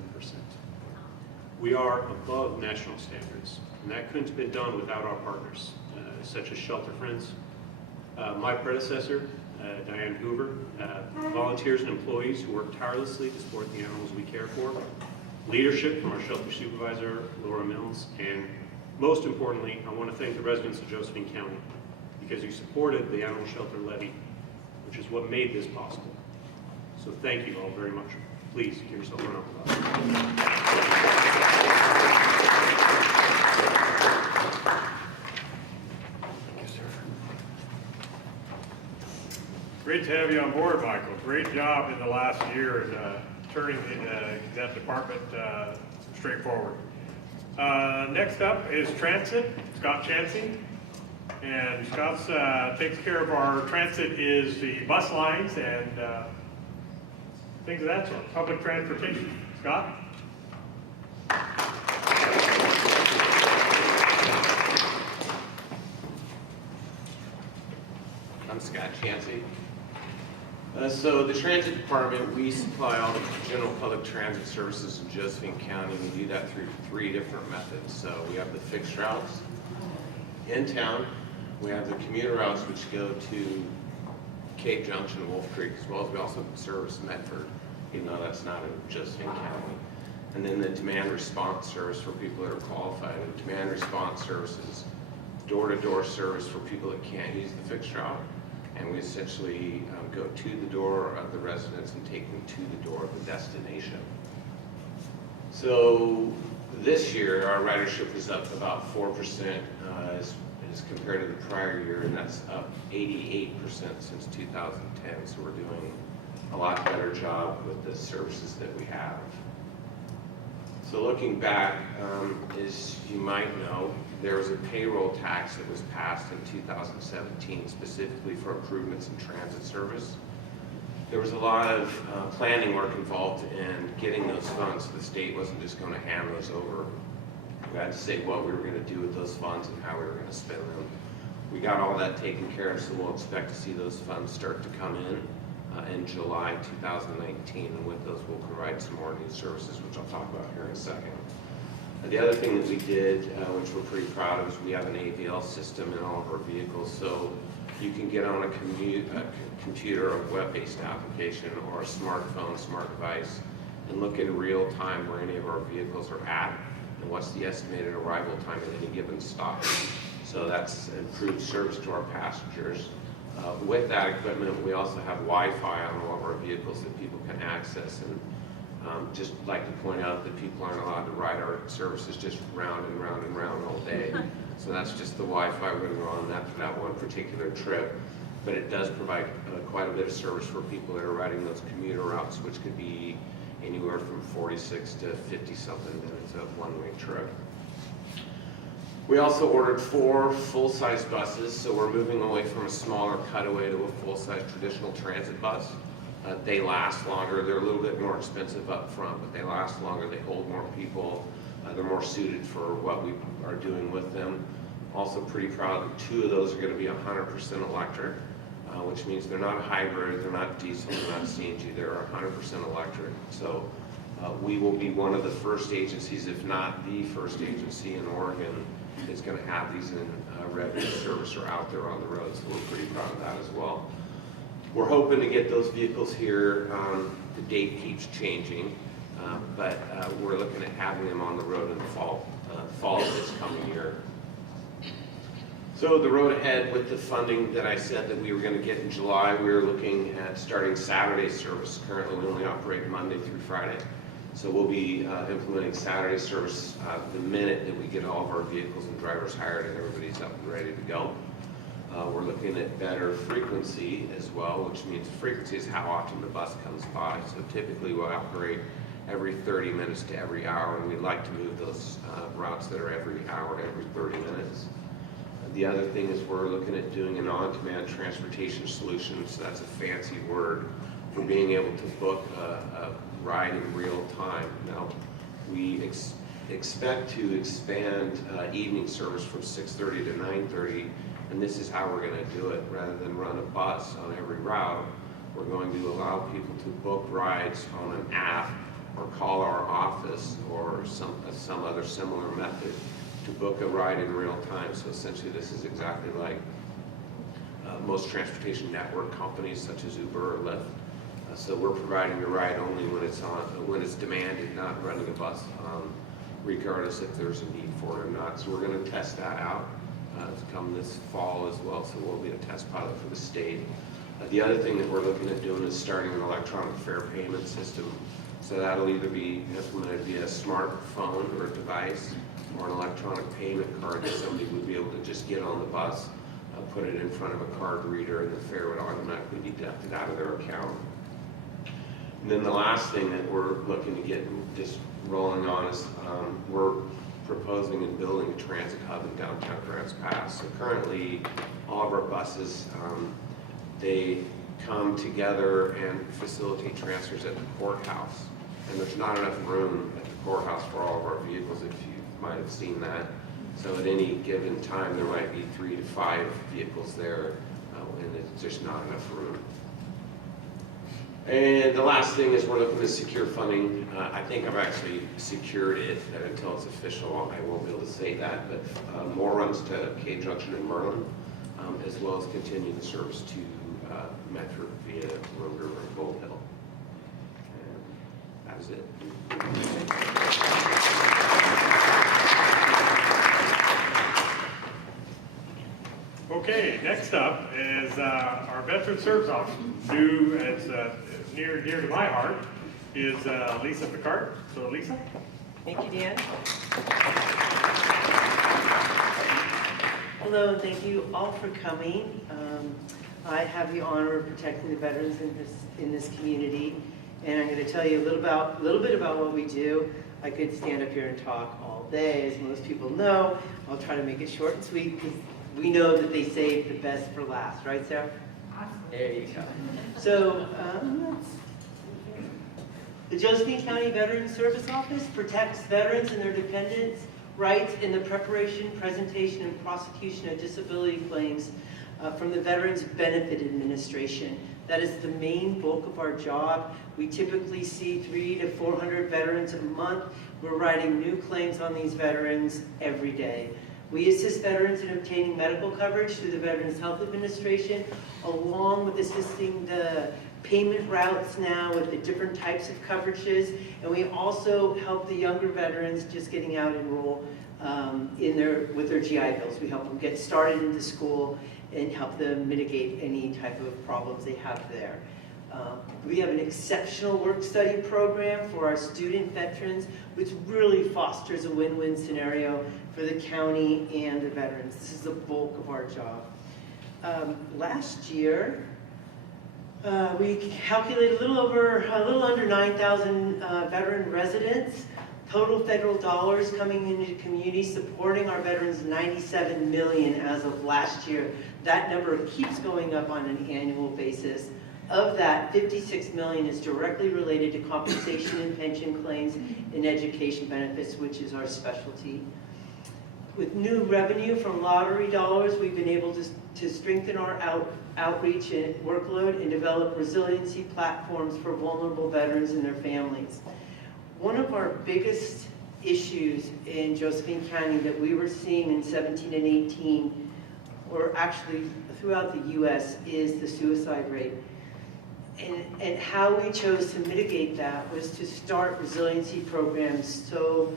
We are above national standards, and that couldn't have been done without our partners, such as Shelter Friends, my predecessor, Diane Hoover, volunteers and employees who work tirelessly to support the animals we care for, leadership from our shelter supervisor, Laura Mills, and most importantly, I want to thank the residents of Josephine County because you supported the animal shelter levy, which is what made this possible. So thank you all very much. Please give yourself a round of applause. Great to have you on board, Michael. Great job in the last year in turning that department straightforward. Next up is Transit, Scott Chancey. And Scott takes care of our transit is the bus lines and things of that sort, public transportation. Scott? I'm Scott Chancey. So the transit department, we supply all the general public transit services in Josephine County. We do that through 3 different methods. So we have the fixed routes in town. We have the commuter routes which go to Cape Junction, Wolf Creek, as well as we also service Medford, even though that's not in Josephine County. And then the demand response service for people that are qualified. And demand response services, door-to-door service for people that can't use the fixed route. And we essentially go to the door of the residents and take them to the door of the destination. So this year, our ridership is up about 4% as compared to the prior year, and that's up 88% since 2010. So we're doing a lot better job with the services that we have. So looking back, as you might know, there was a payroll tax that was passed in 2017 specifically for improvements in transit service. There was a lot of planning work involved in getting those funds, so the state wasn't just going to hand those over. We had to say what we were going to do with those funds and how we were going to spend them. We got all that taken care of, so we'll expect to see those funds start to come in July 2019, and with those we'll provide some more new services, which I'll talk about here in a second. The other thing that we did, which we're pretty proud of, is we have an AVL system in all of our vehicles, so you can get on a computer, a web-based application, or a smartphone, smart device, and look in real time where any of our vehicles are at, and what's the estimated arrival time at any given stop. So that's improved service to our passengers. With that equipment, we also have Wi-Fi on all of our vehicles that people can access, and just like to point out that people aren't allowed to ride our services just round and round and round all day. So that's just the Wi-Fi when we're on that for that one particular trip. But it does provide quite a bit of service for people that are riding those commuter routes, which could be anywhere from 46 to 50-something minutes of one-way trip. We also ordered 4 full-size buses, so we're moving away from a smaller cutaway to a full-size traditional transit bus. They last longer. They're a little bit more expensive up front, but they last longer. They hold more people. They're more suited for what we are doing with them. Also pretty proud that 2 of those are going to be 100% electric, which means they're not hybrid, they're not diesel, they're not CNG, they're 100% electric. So we will be one of the first agencies, if not the first agency in Oregon, that's going to have these in revenue service or out there on the road. So we're pretty proud of that as well. We're hoping to get those vehicles here. The date keeps changing, but we're looking at having them on the road in the fall of this coming year. So the road ahead with the funding that I said that we were going to get in July, we were looking at starting Saturday service. Currently we only operate Monday through Friday. So we'll be implementing Saturday service the minute that we get all of our vehicles and drivers hired and everybody's up and ready to go. We're looking at better frequency as well, which means frequency is how often the bus comes by. So typically we'll operate every 30 minutes to every hour, and we'd like to move those routes that are every hour to every 30 minutes. The other thing is we're looking at doing an on-demand transportation solution. So that's a fancy word for being able to book a ride in real time. Now, we expect to expand evening service from 6:30 to 9:30 And this is how we're going to do it. Rather than run a bus on every route, we're going to allow people to book rides on an app or call our office or some other similar method to book a ride in real time. So essentially this is exactly like most transportation network companies such as Uber or Lyft. So we're providing the ride only when it's demanded, not running a bus regardless if there's a need for it or not. So we're going to test that out come this fall as well. So we'll be a test pilot for the state. The other thing that we're looking at doing is starting an electronic fare payment system. So that'll either be implemented via a smartphone or a device or an electronic payment card that somebody would be able to just get on the bus, put it in front of a card reader, and the fare would automatically be deducted out of their account. And then the last thing that we're looking to get just rolling on is we're proposing and building a transit hub in downtown Grants Pass. So currently, all of our buses, they come together and facilitate transfers at the courthouse. And there's not enough room at the courthouse for all of our vehicles, if you might have seen that. So at any given time, there might be 3 to 5 vehicles there, and it's just not enough room. And the last thing is we're looking to secure funding. I think I've actually secured it, and until it's official, I won't be able to say that, but more runs to Cave Junction and Merlin, as well as continue the service to Metro via Road River and Gold Hill. And that was it. Okay, next up is our Veteran Service Officer, who is near and dear to my heart, is Lisa Pickart. So Lisa? Thank you, Dan. Hello, and thank you all for coming. I have the honor of protecting the veterans in this community, and I'm going to tell you a little bit about what we do. I could stand up here and talk all day, as most people know. I'll try to make it short and sweet because we know that they save the best for last, right, Sarah? Awesome. There you go. So, the Josephine County Veterans Service Office protects veterans and their dependents' rights in the preparation, presentation, and prosecution of disability claims from the Veterans Benefit Administration. That is the main bulk of our job. We typically see 300 to 400 veterans a month. We're writing new claims on these veterans every day. We assist veterans in obtaining medical coverage through the Veterans Health Administration, along with assisting the payment routes now with the different types of coverages. And we also help the younger veterans just getting out and enroll with their GI Bills. We help them get started into school and help them mitigate any type of problems they have there. We have an exceptional work-study program for our student veterans, which really fosters a win-win scenario for the county and the veterans. This is the bulk of our job. Last year, we calculated a little under 9,000 veteran residents. Total federal dollars coming into the community supporting our veterans, $97 million as of last year. That number keeps going up on an annual basis. Of that, $56 million is directly related to compensation and pension claims and education benefits, which is our specialty. With new revenue from lottery dollars, we've been able to strengthen our outreach and workload and develop resiliency platforms for vulnerable veterans and their families. One of our biggest issues in Josephine County that we were seeing in 17 and 18, or actually throughout the U.S., is the suicide rate. And how we chose to mitigate that was to start resiliency programs. So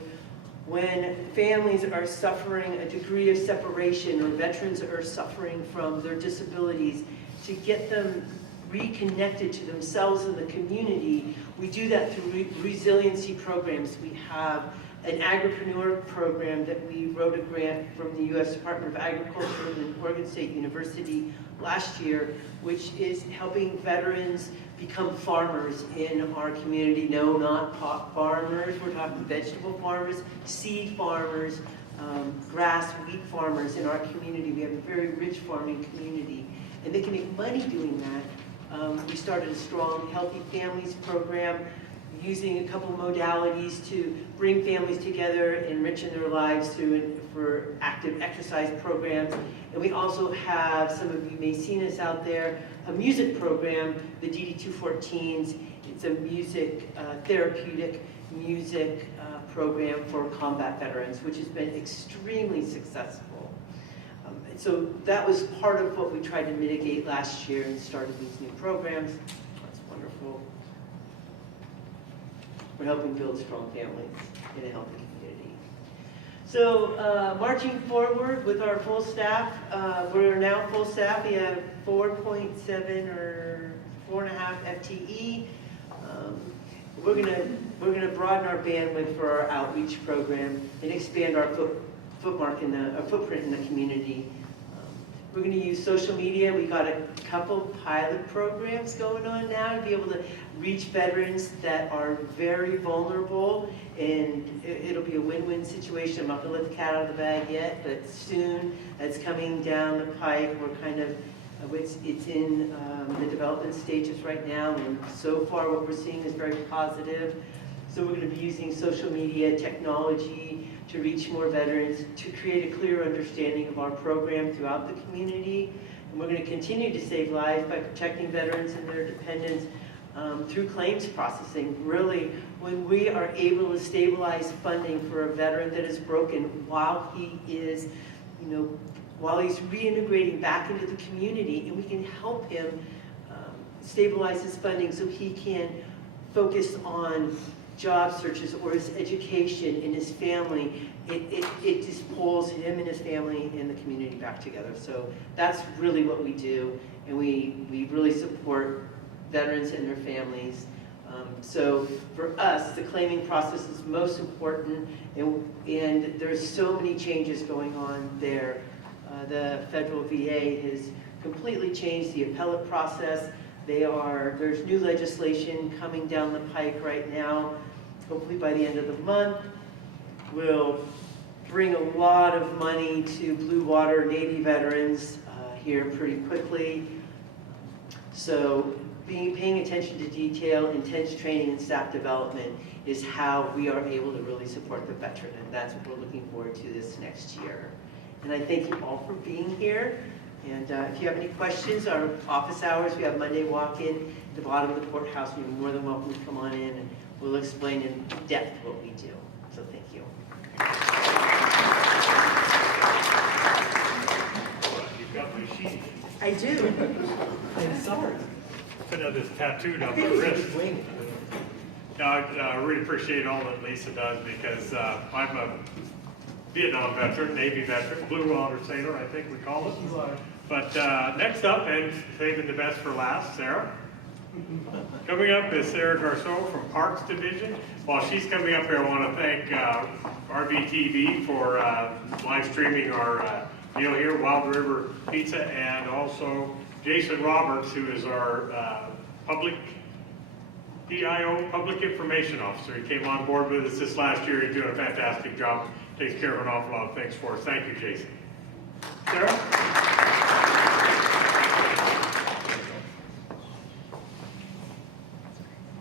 when families are suffering a degree of separation or veterans are suffering from their disabilities, to get them reconnected to themselves and the community, we do that through resiliency programs. We have an agripreneur program that we wrote a grant from the U.S. Department of Agriculture and Oregon State University last year, which is helping veterans become farmers in our community. No, not pot farmers, we're talking vegetable farmers, seed farmers, grass, wheat farmers in our community. We have a very rich farming community, and they can make money doing that. We started a strong Healthy Families program. using a couple modalities to bring families together, enriching their lives for active exercise programs. And we also have, some of you may have seen us out there, a music program, the DD214s. It's a music, therapeutic music program for combat veterans, which has been extremely successful. So that was part of what we tried to mitigate last year and started these new programs. That's wonderful. We're helping build strong families in a healthy community. So marching forward with our full staff, we're now full staff. We have 4.7 or 4.5 FTE. We're gonna broaden our bandwidth for our outreach program and expand our footprint in the community. We're going to use social media. We got a couple pilot programs going on now to be able to reach veterans that are very vulnerable, and it'll be a win-win situation. I'm not going to let the cat out of the bag yet, but soon, that's coming down the pike. We're kind of, it's in the development stages right now, and so far what we're seeing is very positive. So we're going to be using social media technology to reach more veterans, to create a clear understanding of our program throughout the community. And we're going to continue to save lives by protecting veterans and their dependents through claims processing. Really, when we are able to stabilize funding for a veteran that is broken while he is, while he's reintegrating back into the community, and we can help him stabilize his funding so he can focus on job searches or his education and his family, it just pulls him and his family and the community back together. So that's really what we do, and we really support veterans and their families. So for us, the claiming process is most important, and there's so many changes going on there. The federal VA has completely changed the appellate process. There's new legislation coming down the pike right now. Hopefully by the end of the month, we'll bring a lot of money to Blue Water Navy veterans here pretty quickly. So paying attention to detail, intense training, and staff development is how we are able to really support the veteran, and that's what we're looking forward to this next year. And I thank you all for being here. And if you have any questions, our office hours, we have Monday walk-in at the bottom of the courthouse. You're more than welcome to come on in, and we'll explain in depth what we do. So thank you. You've got my sheet. I do. I'm sorry. Could have this tattooed on my wrist. No, I really appreciate all that Lisa does, because I'm a Vietnam veteran, Navy veteran, blue water sailor, I think we call it. But next up, and saving the best for last, Sarah. Coming up is Sarah Garceau from Parks Division. While she's coming up here, I want to thank RBTV for live streaming our meal here, Wild River Pizza, and also Jason Roberts, who is our public PIO, Public Information Officer. He came on board with us this last year. He's doing a fantastic job. Takes care of an awful lot of things for us. Thank you, Jason. Sarah?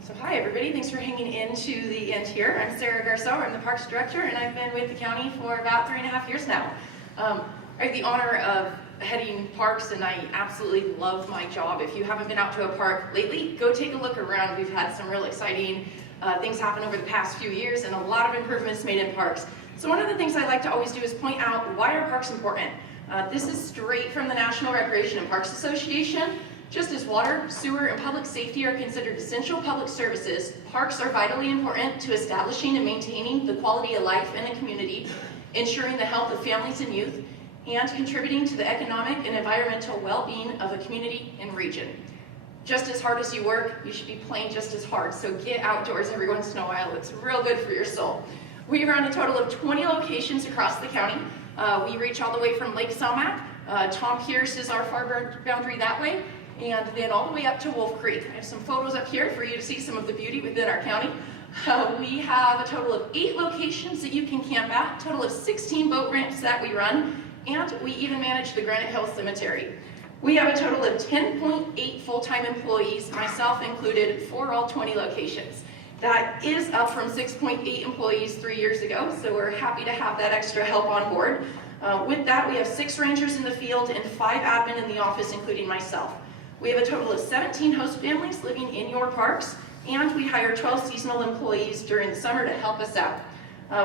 So hi everybody, thanks for hanging in to the end here. I'm Sarah Garceau, I'm the Parks Director, and I've been with the county for about 3.5 years now. I have the honor of heading parks, and I absolutely love my job. If you haven't been out to a park lately, go take a look around. We've had some real exciting things happen over the past few years, and a lot of improvements made in parks. So one of the things I like to always do is point out why are parks important. This is straight from the National Recreation and Parks Association. Just as water, sewer, and public safety are considered essential public services, parks are vitally important to establishing and maintaining the quality of life in a community, ensuring the health of families and youth, and contributing to the economic and environmental well-being of a community and region. Just as hard as you work, you should be playing just as hard, so get outdoors every once in a while. It's real good for your soul. We run a total of 20 locations across the county. We reach all the way from Lake Selmac. Tom Pierce is our far boundary that way, and then all the way up to Wolf Creek. I have some photos up here for you to see some of the beauty within our county. We have a total of 8 locations that you can camp at, a total of 16 boat ramps that we run, and we even manage the Granite Hill Cemetery. We have a total of 10.8 full-time employees, myself included, for all 20 locations. That is up from 6.8 employees 3 years ago, so we're happy to have that extra help on board. With that, we have 6 rangers in the field and 5 admin in the office, including myself. We have a total of 17 host families living in your parks, and we hire 12 seasonal employees during the summer to help us out.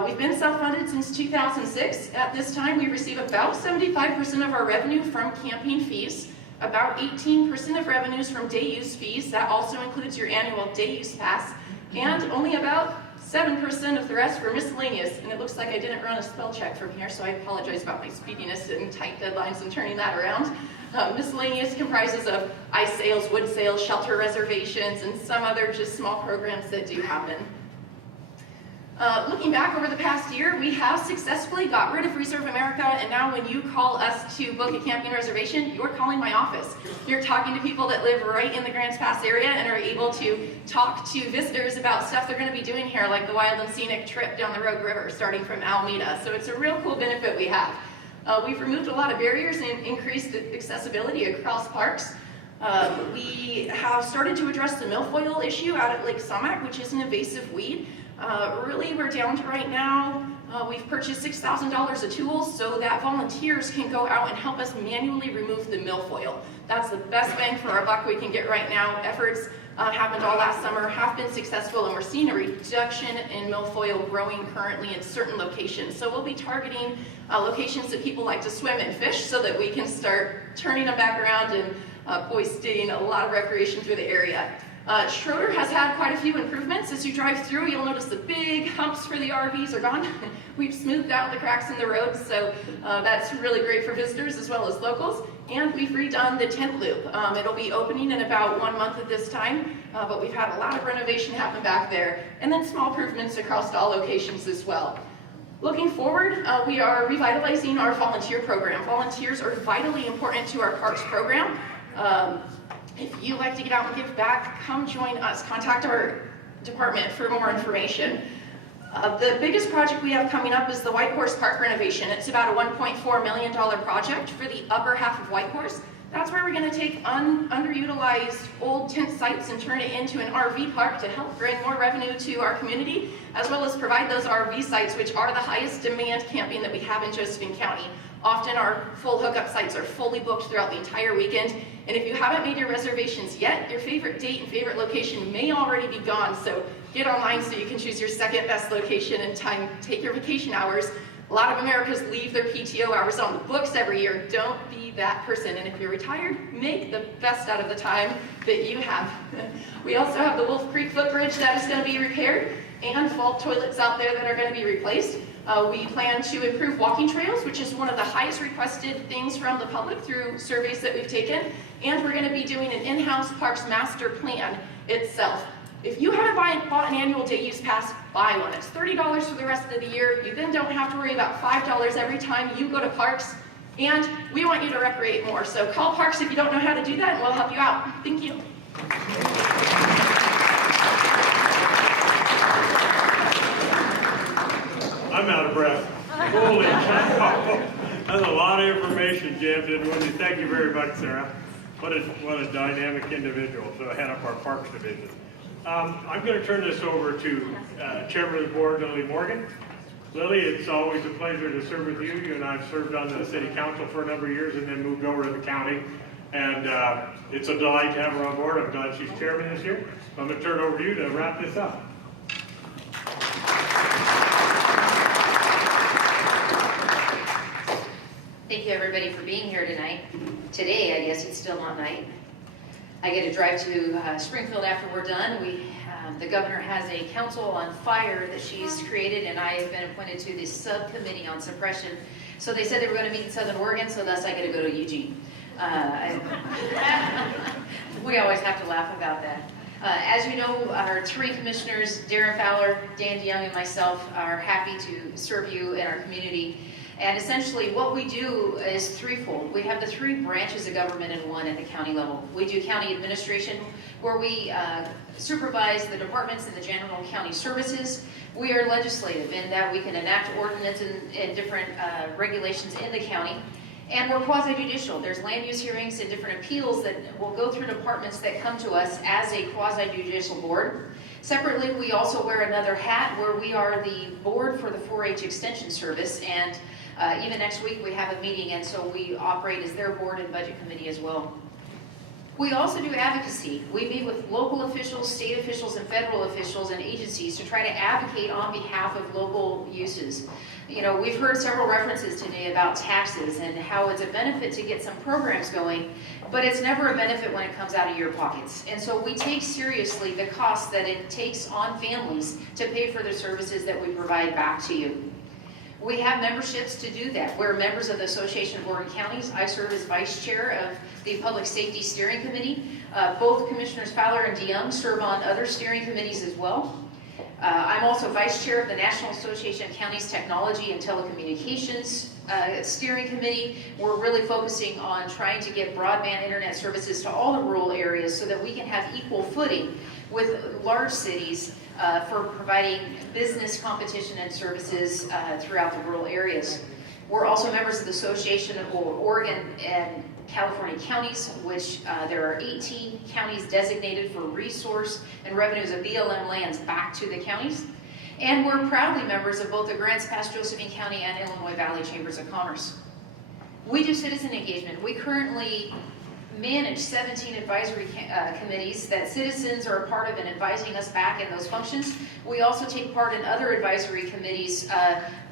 We've been self-funded since 2006. At this time, we receive about 75% of our revenue from camping fees, about 18% of revenues from day use fees, that also includes your annual day use pass, and only about 7% of the rest for miscellaneous. And it looks like I didn't run a spell check from here, so I apologize about my speediness and tight deadlines and turning that around. Miscellaneous comprises of ice sales, wood sales, shelter reservations, and some other just small programs that do happen. Looking back over the past year, we have successfully got rid of Reserve America, and now when you call us to book a camping reservation, you're calling my office. You're talking to people that live right in the Grants Pass area and are able to talk to visitors about stuff they're going to be doing here, like the wild and scenic trip down the Rogue River starting from Alameda. So it's a real cool benefit we have. We've removed a lot of barriers and increased accessibility across parks. We have started to address the milfoil issue out at Lake Sumac, which is an invasive weed. Really, we're down to right now, we've purchased $6,000 of tools so that volunteers can go out and help us manually remove the milfoil. That's the best bang for our buck we can get right now. Efforts happened all last summer, have been successful, and we're seeing a reduction in milfoil growing currently in certain locations. So we'll be targeting locations that people like to swim and fish so that we can start turning them back around and foisting a lot of recreation through the area. Schroeder has had quite a few improvements. As you drive through, you'll notice the big humps for the RVs are gone. We've smoothed out the cracks in the roads, so that's really great for visitors as well as locals. And we've redone the tent loop. It'll be opening in about 1 month at this time, but we've had a lot of renovation happen back there, and then small improvements across all locations as well. Looking forward, we are revitalizing our volunteer program. Volunteers are vitally important to our parks program. If you like to get out and give back, come join us. Contact our department for more information. The biggest project we have coming up is the White Horse Park renovation. It's about a $1.4 million project for the upper half of White Horse. That's where we're going to take underutilized old tent sites and turn it into an RV park to help bring more revenue to our community, as well as provide those RV sites, which are the highest demand camping that we have in Josephine County. Often our full hookup sites are fully booked throughout the entire weekend, and if you haven't made your reservations yet, your favorite date and favorite location may already be gone, so get online so you can choose your second best location and time. Take your vacation hours. A lot of Americans leave their PTO hours on the books every year. Don't be that person, and if you're retired, make the best out of the time that you have. We also have the Wolf Creek footbridge that is going to be repaired, and vault toilets out there that are going to be replaced. We plan to improve walking trails, which is one of the highest requested things from the public through surveys that we've taken. And we're going to be doing an in-house parks master plan itself. If you haven't bought an annual day use pass, buy one. It's $30 for the rest of the year. You then don't have to worry about $5 every time you go to parks. And we want you to recreate more. So call Parks if you don't know how to do that, and we'll help you out. Thank you. I'm out of breath. Holy cow. That's a lot of information jammed into one. Thank you very much, Sarah. What a dynamic individual. So head up our Parks Division. I'm going to turn this over to Chairman of the Board, Lily Morgan. Lily, it's always a pleasure to serve with you. You and I have served on the City Council for a number of years and then moved over to the county. And it's a delight to have her on board. I'm glad she's chairman this year. So I'm going to turn it over to you to wrap this up. Thank you, everybody, for being here tonight. Today, I guess it's still not night. I get to drive to Springfield after we're done. The governor has a council on fire that she's created, and I have been appointed to the subcommittee on suppression. So they said they were going to meet in Southern Oregon, so thus I get to go to Eugene. We always have to laugh about that. As you know, our three commissioners, Darren Fowler, Dan DeYoung, and myself, are happy to serve you in our community. And essentially what we do is threefold. We have the three branches of government in one at the county level. We do county administration, where we supervise the departments and the general county services. We are legislative in that we can enact ordinance and different regulations in the county. And we're quasi-judicial. There's land use hearings and different appeals that will go through departments that come to us as a quasi-judicial board. Separately, we also wear another hat where we are the board for the 4-H Extension Service, and even next week we have a meeting, and so we operate as their board and budget committee as well. We also do advocacy. We meet with local officials, state officials, and federal officials and agencies to try to advocate on behalf of local uses. You know, we've heard several references today about taxes and how it's a benefit to get some programs going, but it's never a benefit when it comes out of your pockets. And so we take seriously the cost that it takes on families to pay for the services that we provide back to you. We have memberships to do that. We're members of the Association of Oregon Counties. I serve as vice chair of the Public Safety Steering Committee. Both Commissioners Fowler and DeYoung serve on other steering committees as well. I'm also vice chair of the National Association of Counties Technology and Telecommunications Steering Committee. We're really focusing on trying to get broadband internet services to all the rural areas so that we can have equal footing with large cities for providing business competition and services throughout the rural areas. We're also members of the Association of Oregon and California Counties, which there are 18 counties designated for resource and revenues of BLM lands back to the counties. And we're proudly members of both the Grants Pass Josephine County and Illinois Valley Chambers of Commerce. We do citizen engagement. We currently manage 17 advisory committees that citizens are a part of and advising us back in those functions. We also take part in other advisory committees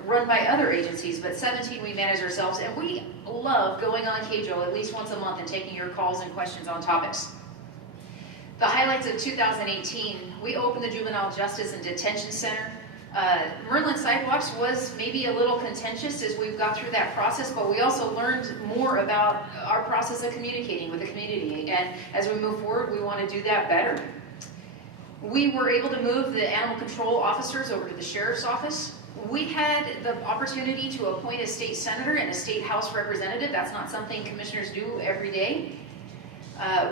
run by other agencies, but 17 we manage ourselves, and we love going on KJO at least once a month and taking your calls and questions on topics. The highlights of 2018, we opened the Juvenile Justice and Detention Center. Merlin Sidewalks was maybe a little contentious as we've got through that process, but we also learned more about our process of communicating with the community, and as we move forward, we want to do that better. We were able to move the animal control officers over to the sheriff's office. We had the opportunity to appoint a state senator and a state house representative. That's not something commissioners do every day.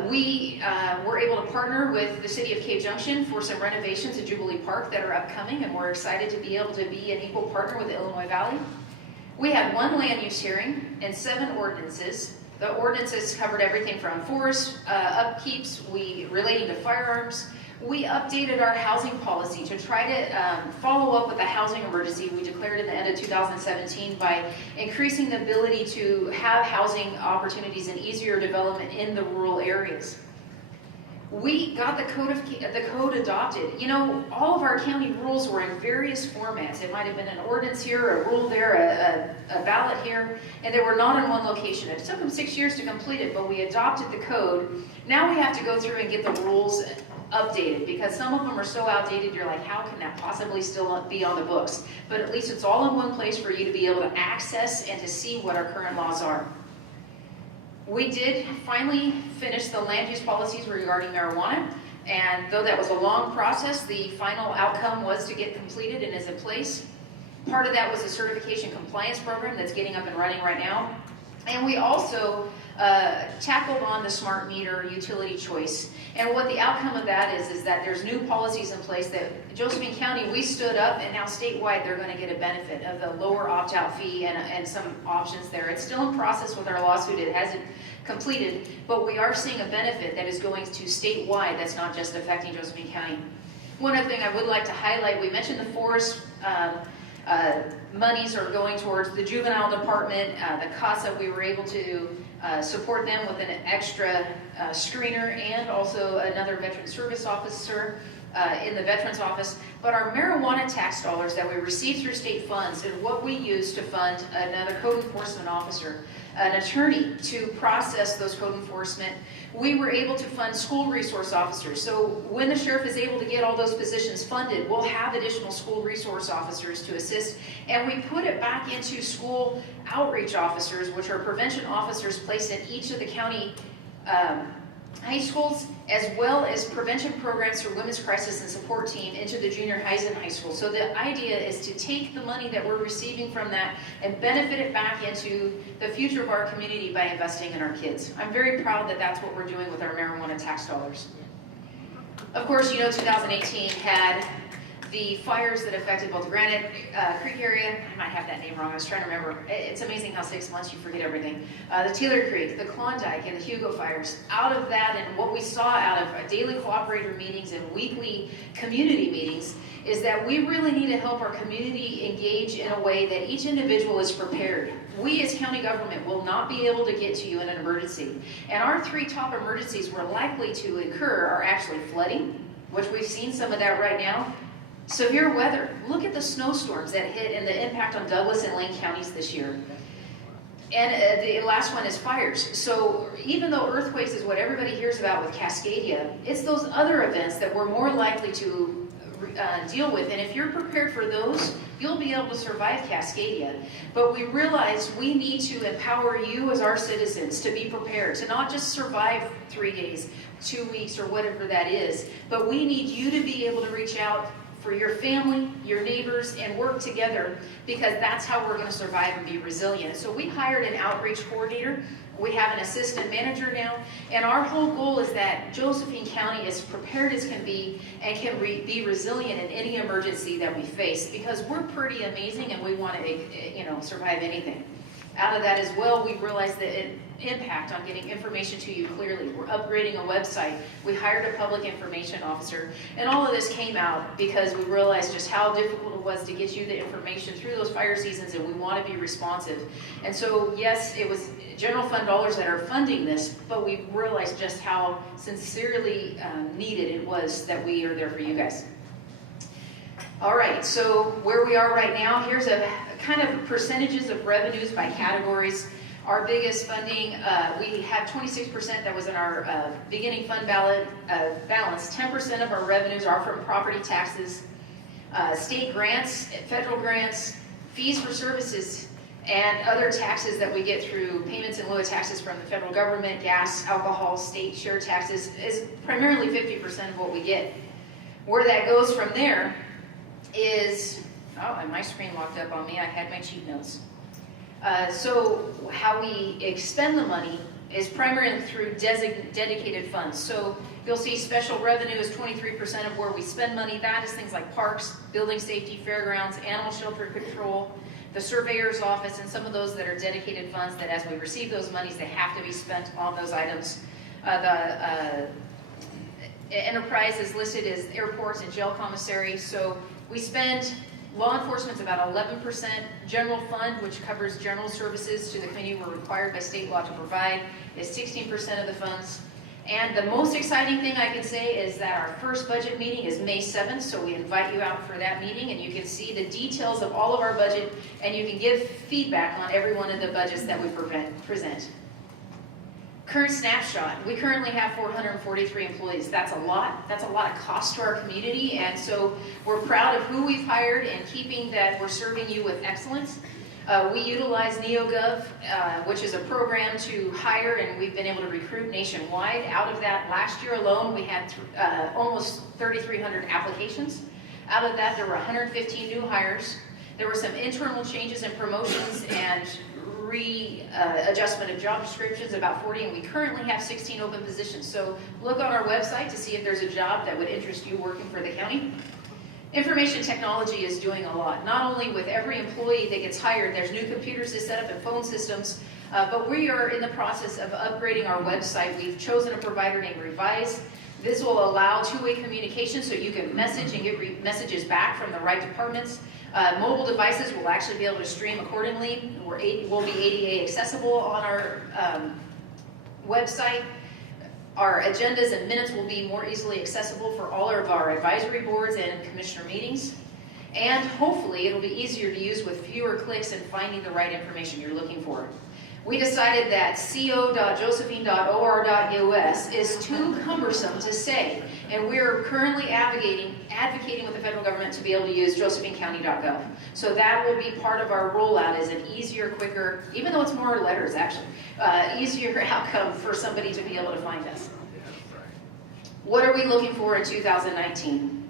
We were able to partner with the city of Cave Junction for some renovations at Jubilee Park that are upcoming, and we're excited to be able to be an equal partner with the Illinois Valley. We had 1 land use hearing and 7 ordinances. The ordinances covered everything from forest upkeeps, relating to firearms. We updated our housing policy to try to follow up with the housing emergency we declared at the end of 2017 by increasing the ability to have housing opportunities and easier development in the rural areas. We got the code adopted. You know, all of our county rules were in various formats. It might have been an ordinance here, a rule there, a ballot here, and they were not in one location. It took them 6 years to complete it, but we adopted the code. Now we have to go through and get the rules updated, because some of them are so outdated, you're like, how can that possibly still be on the books? But at least it's all in one place for you to be able to access and to see what our current laws are. We did finally finish the land use policies regarding marijuana, and though that was a long process, the final outcome was to get completed and is in place. Part of that was a certification compliance program that's getting up and running right now. And we also tackled on the smart meter utility choice. And what the outcome of that is that there's new policies in place that Josephine County, we stood up, and now statewide they're going to get a benefit of the lower opt-out fee and some options there. It's still in process with our lawsuit. It hasn't completed, but we are seeing a benefit that is going to statewide that's not just affecting Josephine County. One other thing I would like to highlight, we mentioned the forest monies are going towards the juvenile department, the CASA, we were able to support them with an extra screener and also another veteran service officer in the veterans office. But our marijuana tax dollars that we receive through state funds and what we use to fund another code enforcement officer, an attorney to process those code enforcement, we were able to fund school resource officers. So when the sheriff is able to get all those positions funded, we'll have additional school resource officers to assist, and we put it back into school outreach officers, which are prevention officers placed in each of the county high schools, as well as prevention programs for Women's Crisis and Support Team into the junior highs and high school. So the idea is to take the money that we're receiving from that and benefit it back into the future of our community by investing in our kids. I'm very proud that that's what we're doing with our marijuana tax dollars. Of course, you know 2018 had the fires that affected both the Granite Creek area, I might have that name wrong, I was trying to remember. It's amazing how 6 months you forget everything. The Taylor Creek, the Klondike, and the Hugo fires. Out of that, and what we saw out of daily cooperator meetings and weekly community meetings, is that we really need to help our community engage in a way that each individual is prepared. We as county government will not be able to get to you in an emergency. And our 3 top emergencies we're likely to incur are actually flooding, which we've seen some of that right now. Severe weather. Look at the snowstorms that hit and the impact on Douglas and Lane counties this year. And the last one is fires. So even though earthquakes is what everybody hears about with Cascadia, it's those other events that we're more likely to deal with. And if you're prepared for those, you'll be able to survive Cascadia. But we realize we need to empower you as our citizens to be prepared, to not just survive 3 days, 2 weeks, or whatever that is, but we need you to be able to reach out for your family, your neighbors, and work together, because that's how we're going to survive and be resilient. So we hired an outreach coordinator. We have an assistant manager now, and our whole goal is that Josephine County is prepared as can be and can be resilient in any emergency that we face, because we're pretty amazing and we want to, survive anything. Out of that as well, we realized the impact on getting information to you clearly. We're upgrading a website. We hired a public information officer. And all of this came out because we realized just how difficult it was to get you the information through those fire seasons, and we want to be responsive. And so, yes, it was general fund dollars that are funding this, but we realized just how sincerely needed it was that we are there for you guys. All right, so where we are right now, here's a kind of percentages of revenues by categories. Our biggest funding, we had 26% that was in our beginning fund balance. 10% of our revenues are from property taxes, state grants, federal grants, fees for services, and other taxes that we get through payments in lieu of taxes from the federal government, gas, alcohol, state share taxes, is primarily 50% of what we get. Where that goes from there is, oh, and my screen locked up on me, I had my cheat notes. So how we expend the money is primarily through dedicated funds. So you'll see special revenue is 23% of where we spend money. That is things like parks, building safety, fairgrounds, animal shelter control, the surveyor's office, and some of those that are dedicated funds that as we receive those monies, they have to be spent on those items. The enterprise is listed as airports and jail commissary. So we spend, law enforcement's about 11%, general fund, which covers general services to the community we're required by state law to provide, is 16% of the funds. And the most exciting thing I can say is that our first budget meeting is May 7th, so we invite you out for that meeting, and you can see the details of all of our budget, and you can give feedback on every one of the budgets that we present. Current snapshot, we currently have 443 employees. That's a lot. That's a lot of cost to our community, and so we're proud of who we've hired and keeping that we're serving you with excellence. We utilize NeoGov, which is a program to hire, and we've been able to recruit nationwide. Out of that, last year alone, we had almost 3,300 applications. Out of that, there were 115 new hires. There were some internal changes and promotions and readjustment of job descriptions, about 40, and we currently have 16 open positions. So look on our website to see if there's a job that would interest you working for the county. Information technology is doing a lot. Not only with every employee that gets hired, there's new computers to set up and phone systems, but we are in the process of upgrading our website. We've chosen a provider named Revise. This will allow two-way communication so you can message and get messages back from the right departments. Mobile devices will actually be able to stream accordingly. We'll be ADA accessible on our website. Our agendas and minutes will be more easily accessible for all of our advisory boards and commissioner meetings. And hopefully it'll be easier to use with fewer clicks and finding the right information you're looking for. We decided that co.josephine.or.us is too cumbersome to say, and we're currently advocating with the federal government to be able to use josephinecounty.gov. So that will be part of our rollout as an easier, quicker, even though it's more letters actually, easier outcome for somebody to be able to find us. What are we looking for in 2019?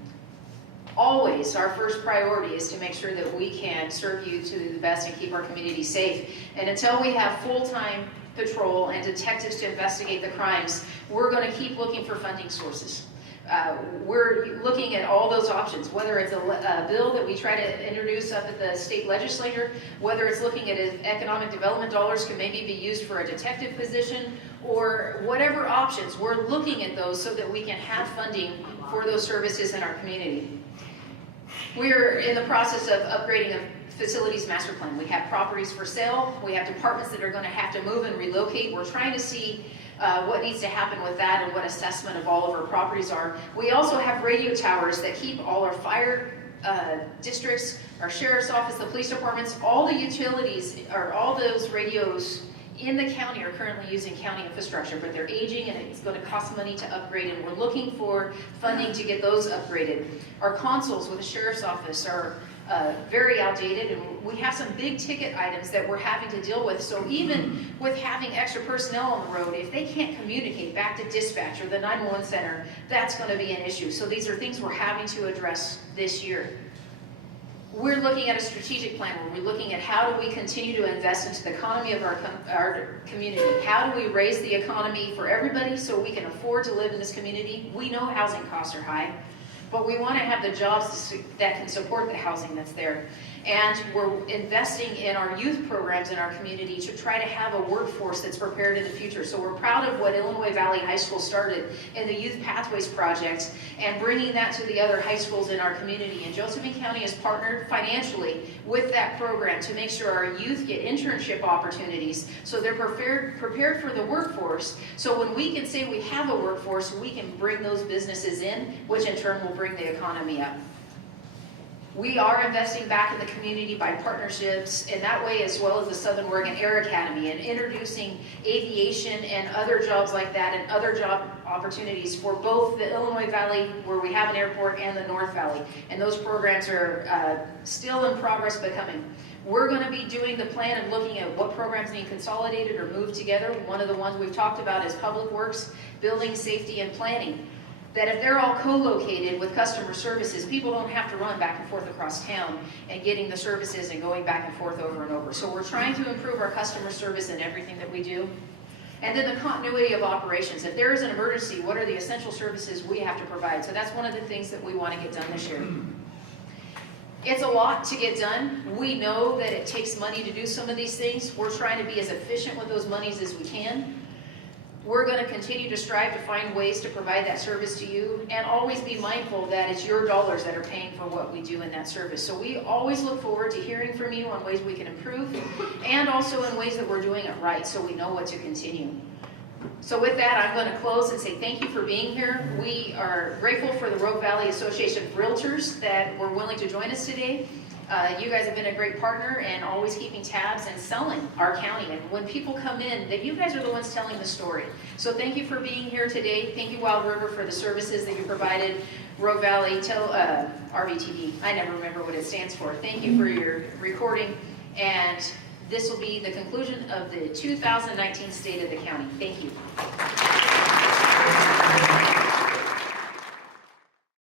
Always, our first priority is to make sure that we can serve you to the best and keep our community safe. And until we have full-time patrol and detectives to investigate the crimes, we're going to keep looking for funding sources. We're looking at all those options, whether it's a bill that we try to introduce up at the state legislature, whether it's looking at if economic development dollars can maybe be used for a detective position, or whatever options. We're looking at those so that we can have funding for those services in our community. We're in the process of upgrading a facilities master plan. We have properties for sale. We have departments that are going to have to move and relocate. We're trying to see what needs to happen with that and what assessment of all of our properties are. We also have radio towers that keep all our fire districts, our sheriff's office, the police departments, all the utilities, or all those radios in the county are currently using county infrastructure, but they're aging and it's going to cost money to upgrade, and we're looking for funding to get those upgraded. Our consoles with the sheriff's office are very outdated, and we have some big ticket items that we're having to deal with. So even with having extra personnel on the road, if they can't communicate back to dispatch or the 911 center, that's going to be an issue. So these are things we're having to address this year. We're looking at a strategic plan where we're looking at how do we continue to invest into the economy of our community. How do we raise the economy for everybody so we can afford to live in this community? We know housing costs are high, but we want to have the jobs that can support the housing that's there. And we're investing in our youth programs in our community to try to have a workforce that's prepared in the future. So we're proud of what Illinois Valley High School started in the Youth Pathways Project and bringing that to the other high schools in our community. And Josephine County has partnered financially with that program to make sure our youth get internship opportunities so they're prepared for the workforce. So when we can say we have a workforce, we can bring those businesses in, which in turn will bring the economy up. We are investing back in the community by partnerships in that way, as well as the Southern Oregon Air Academy, and introducing aviation and other jobs like that and other job opportunities for both the Illinois Valley, where we have an airport, and the North Valley. And those programs are still in progress but coming. We're going to be doing the plan and looking at what programs need consolidated or moved together. One of the ones we've talked about is Public Works, Building Safety, and Planning. That if they're all co-located with customer services, people don't have to run back and forth across town and getting the services and going back and forth over and over. So we're trying to improve our customer service in everything that we do. And then the continuity of operations. If there is an emergency, what are the essential services we have to provide? So that's one of the things that we want to get done this year. It's a lot to get done. We know that it takes money to do some of these things. We're trying to be as efficient with those monies as we can. We're going to continue to strive to find ways to provide that service to you, and always be mindful that it's your dollars that are paying for what we do in that service. So we always look forward to hearing from you on ways we can improve, and also in ways that we're doing it right so we know what to continue. So with that, I'm going to close and say thank you for being here. We are grateful for the Rogue Valley Association of Realtors that were willing to join us today. You guys have been a great partner and always keeping tabs and selling our county. And when people come in, that you guys are the ones telling the story. So thank you for being here today. Thank you, Wild River, for the services that you provided. Rogue Valley, RVTV, I never remember what it stands for. Thank you for your recording. And this will be the conclusion of the 2019 State of the County. Thank you.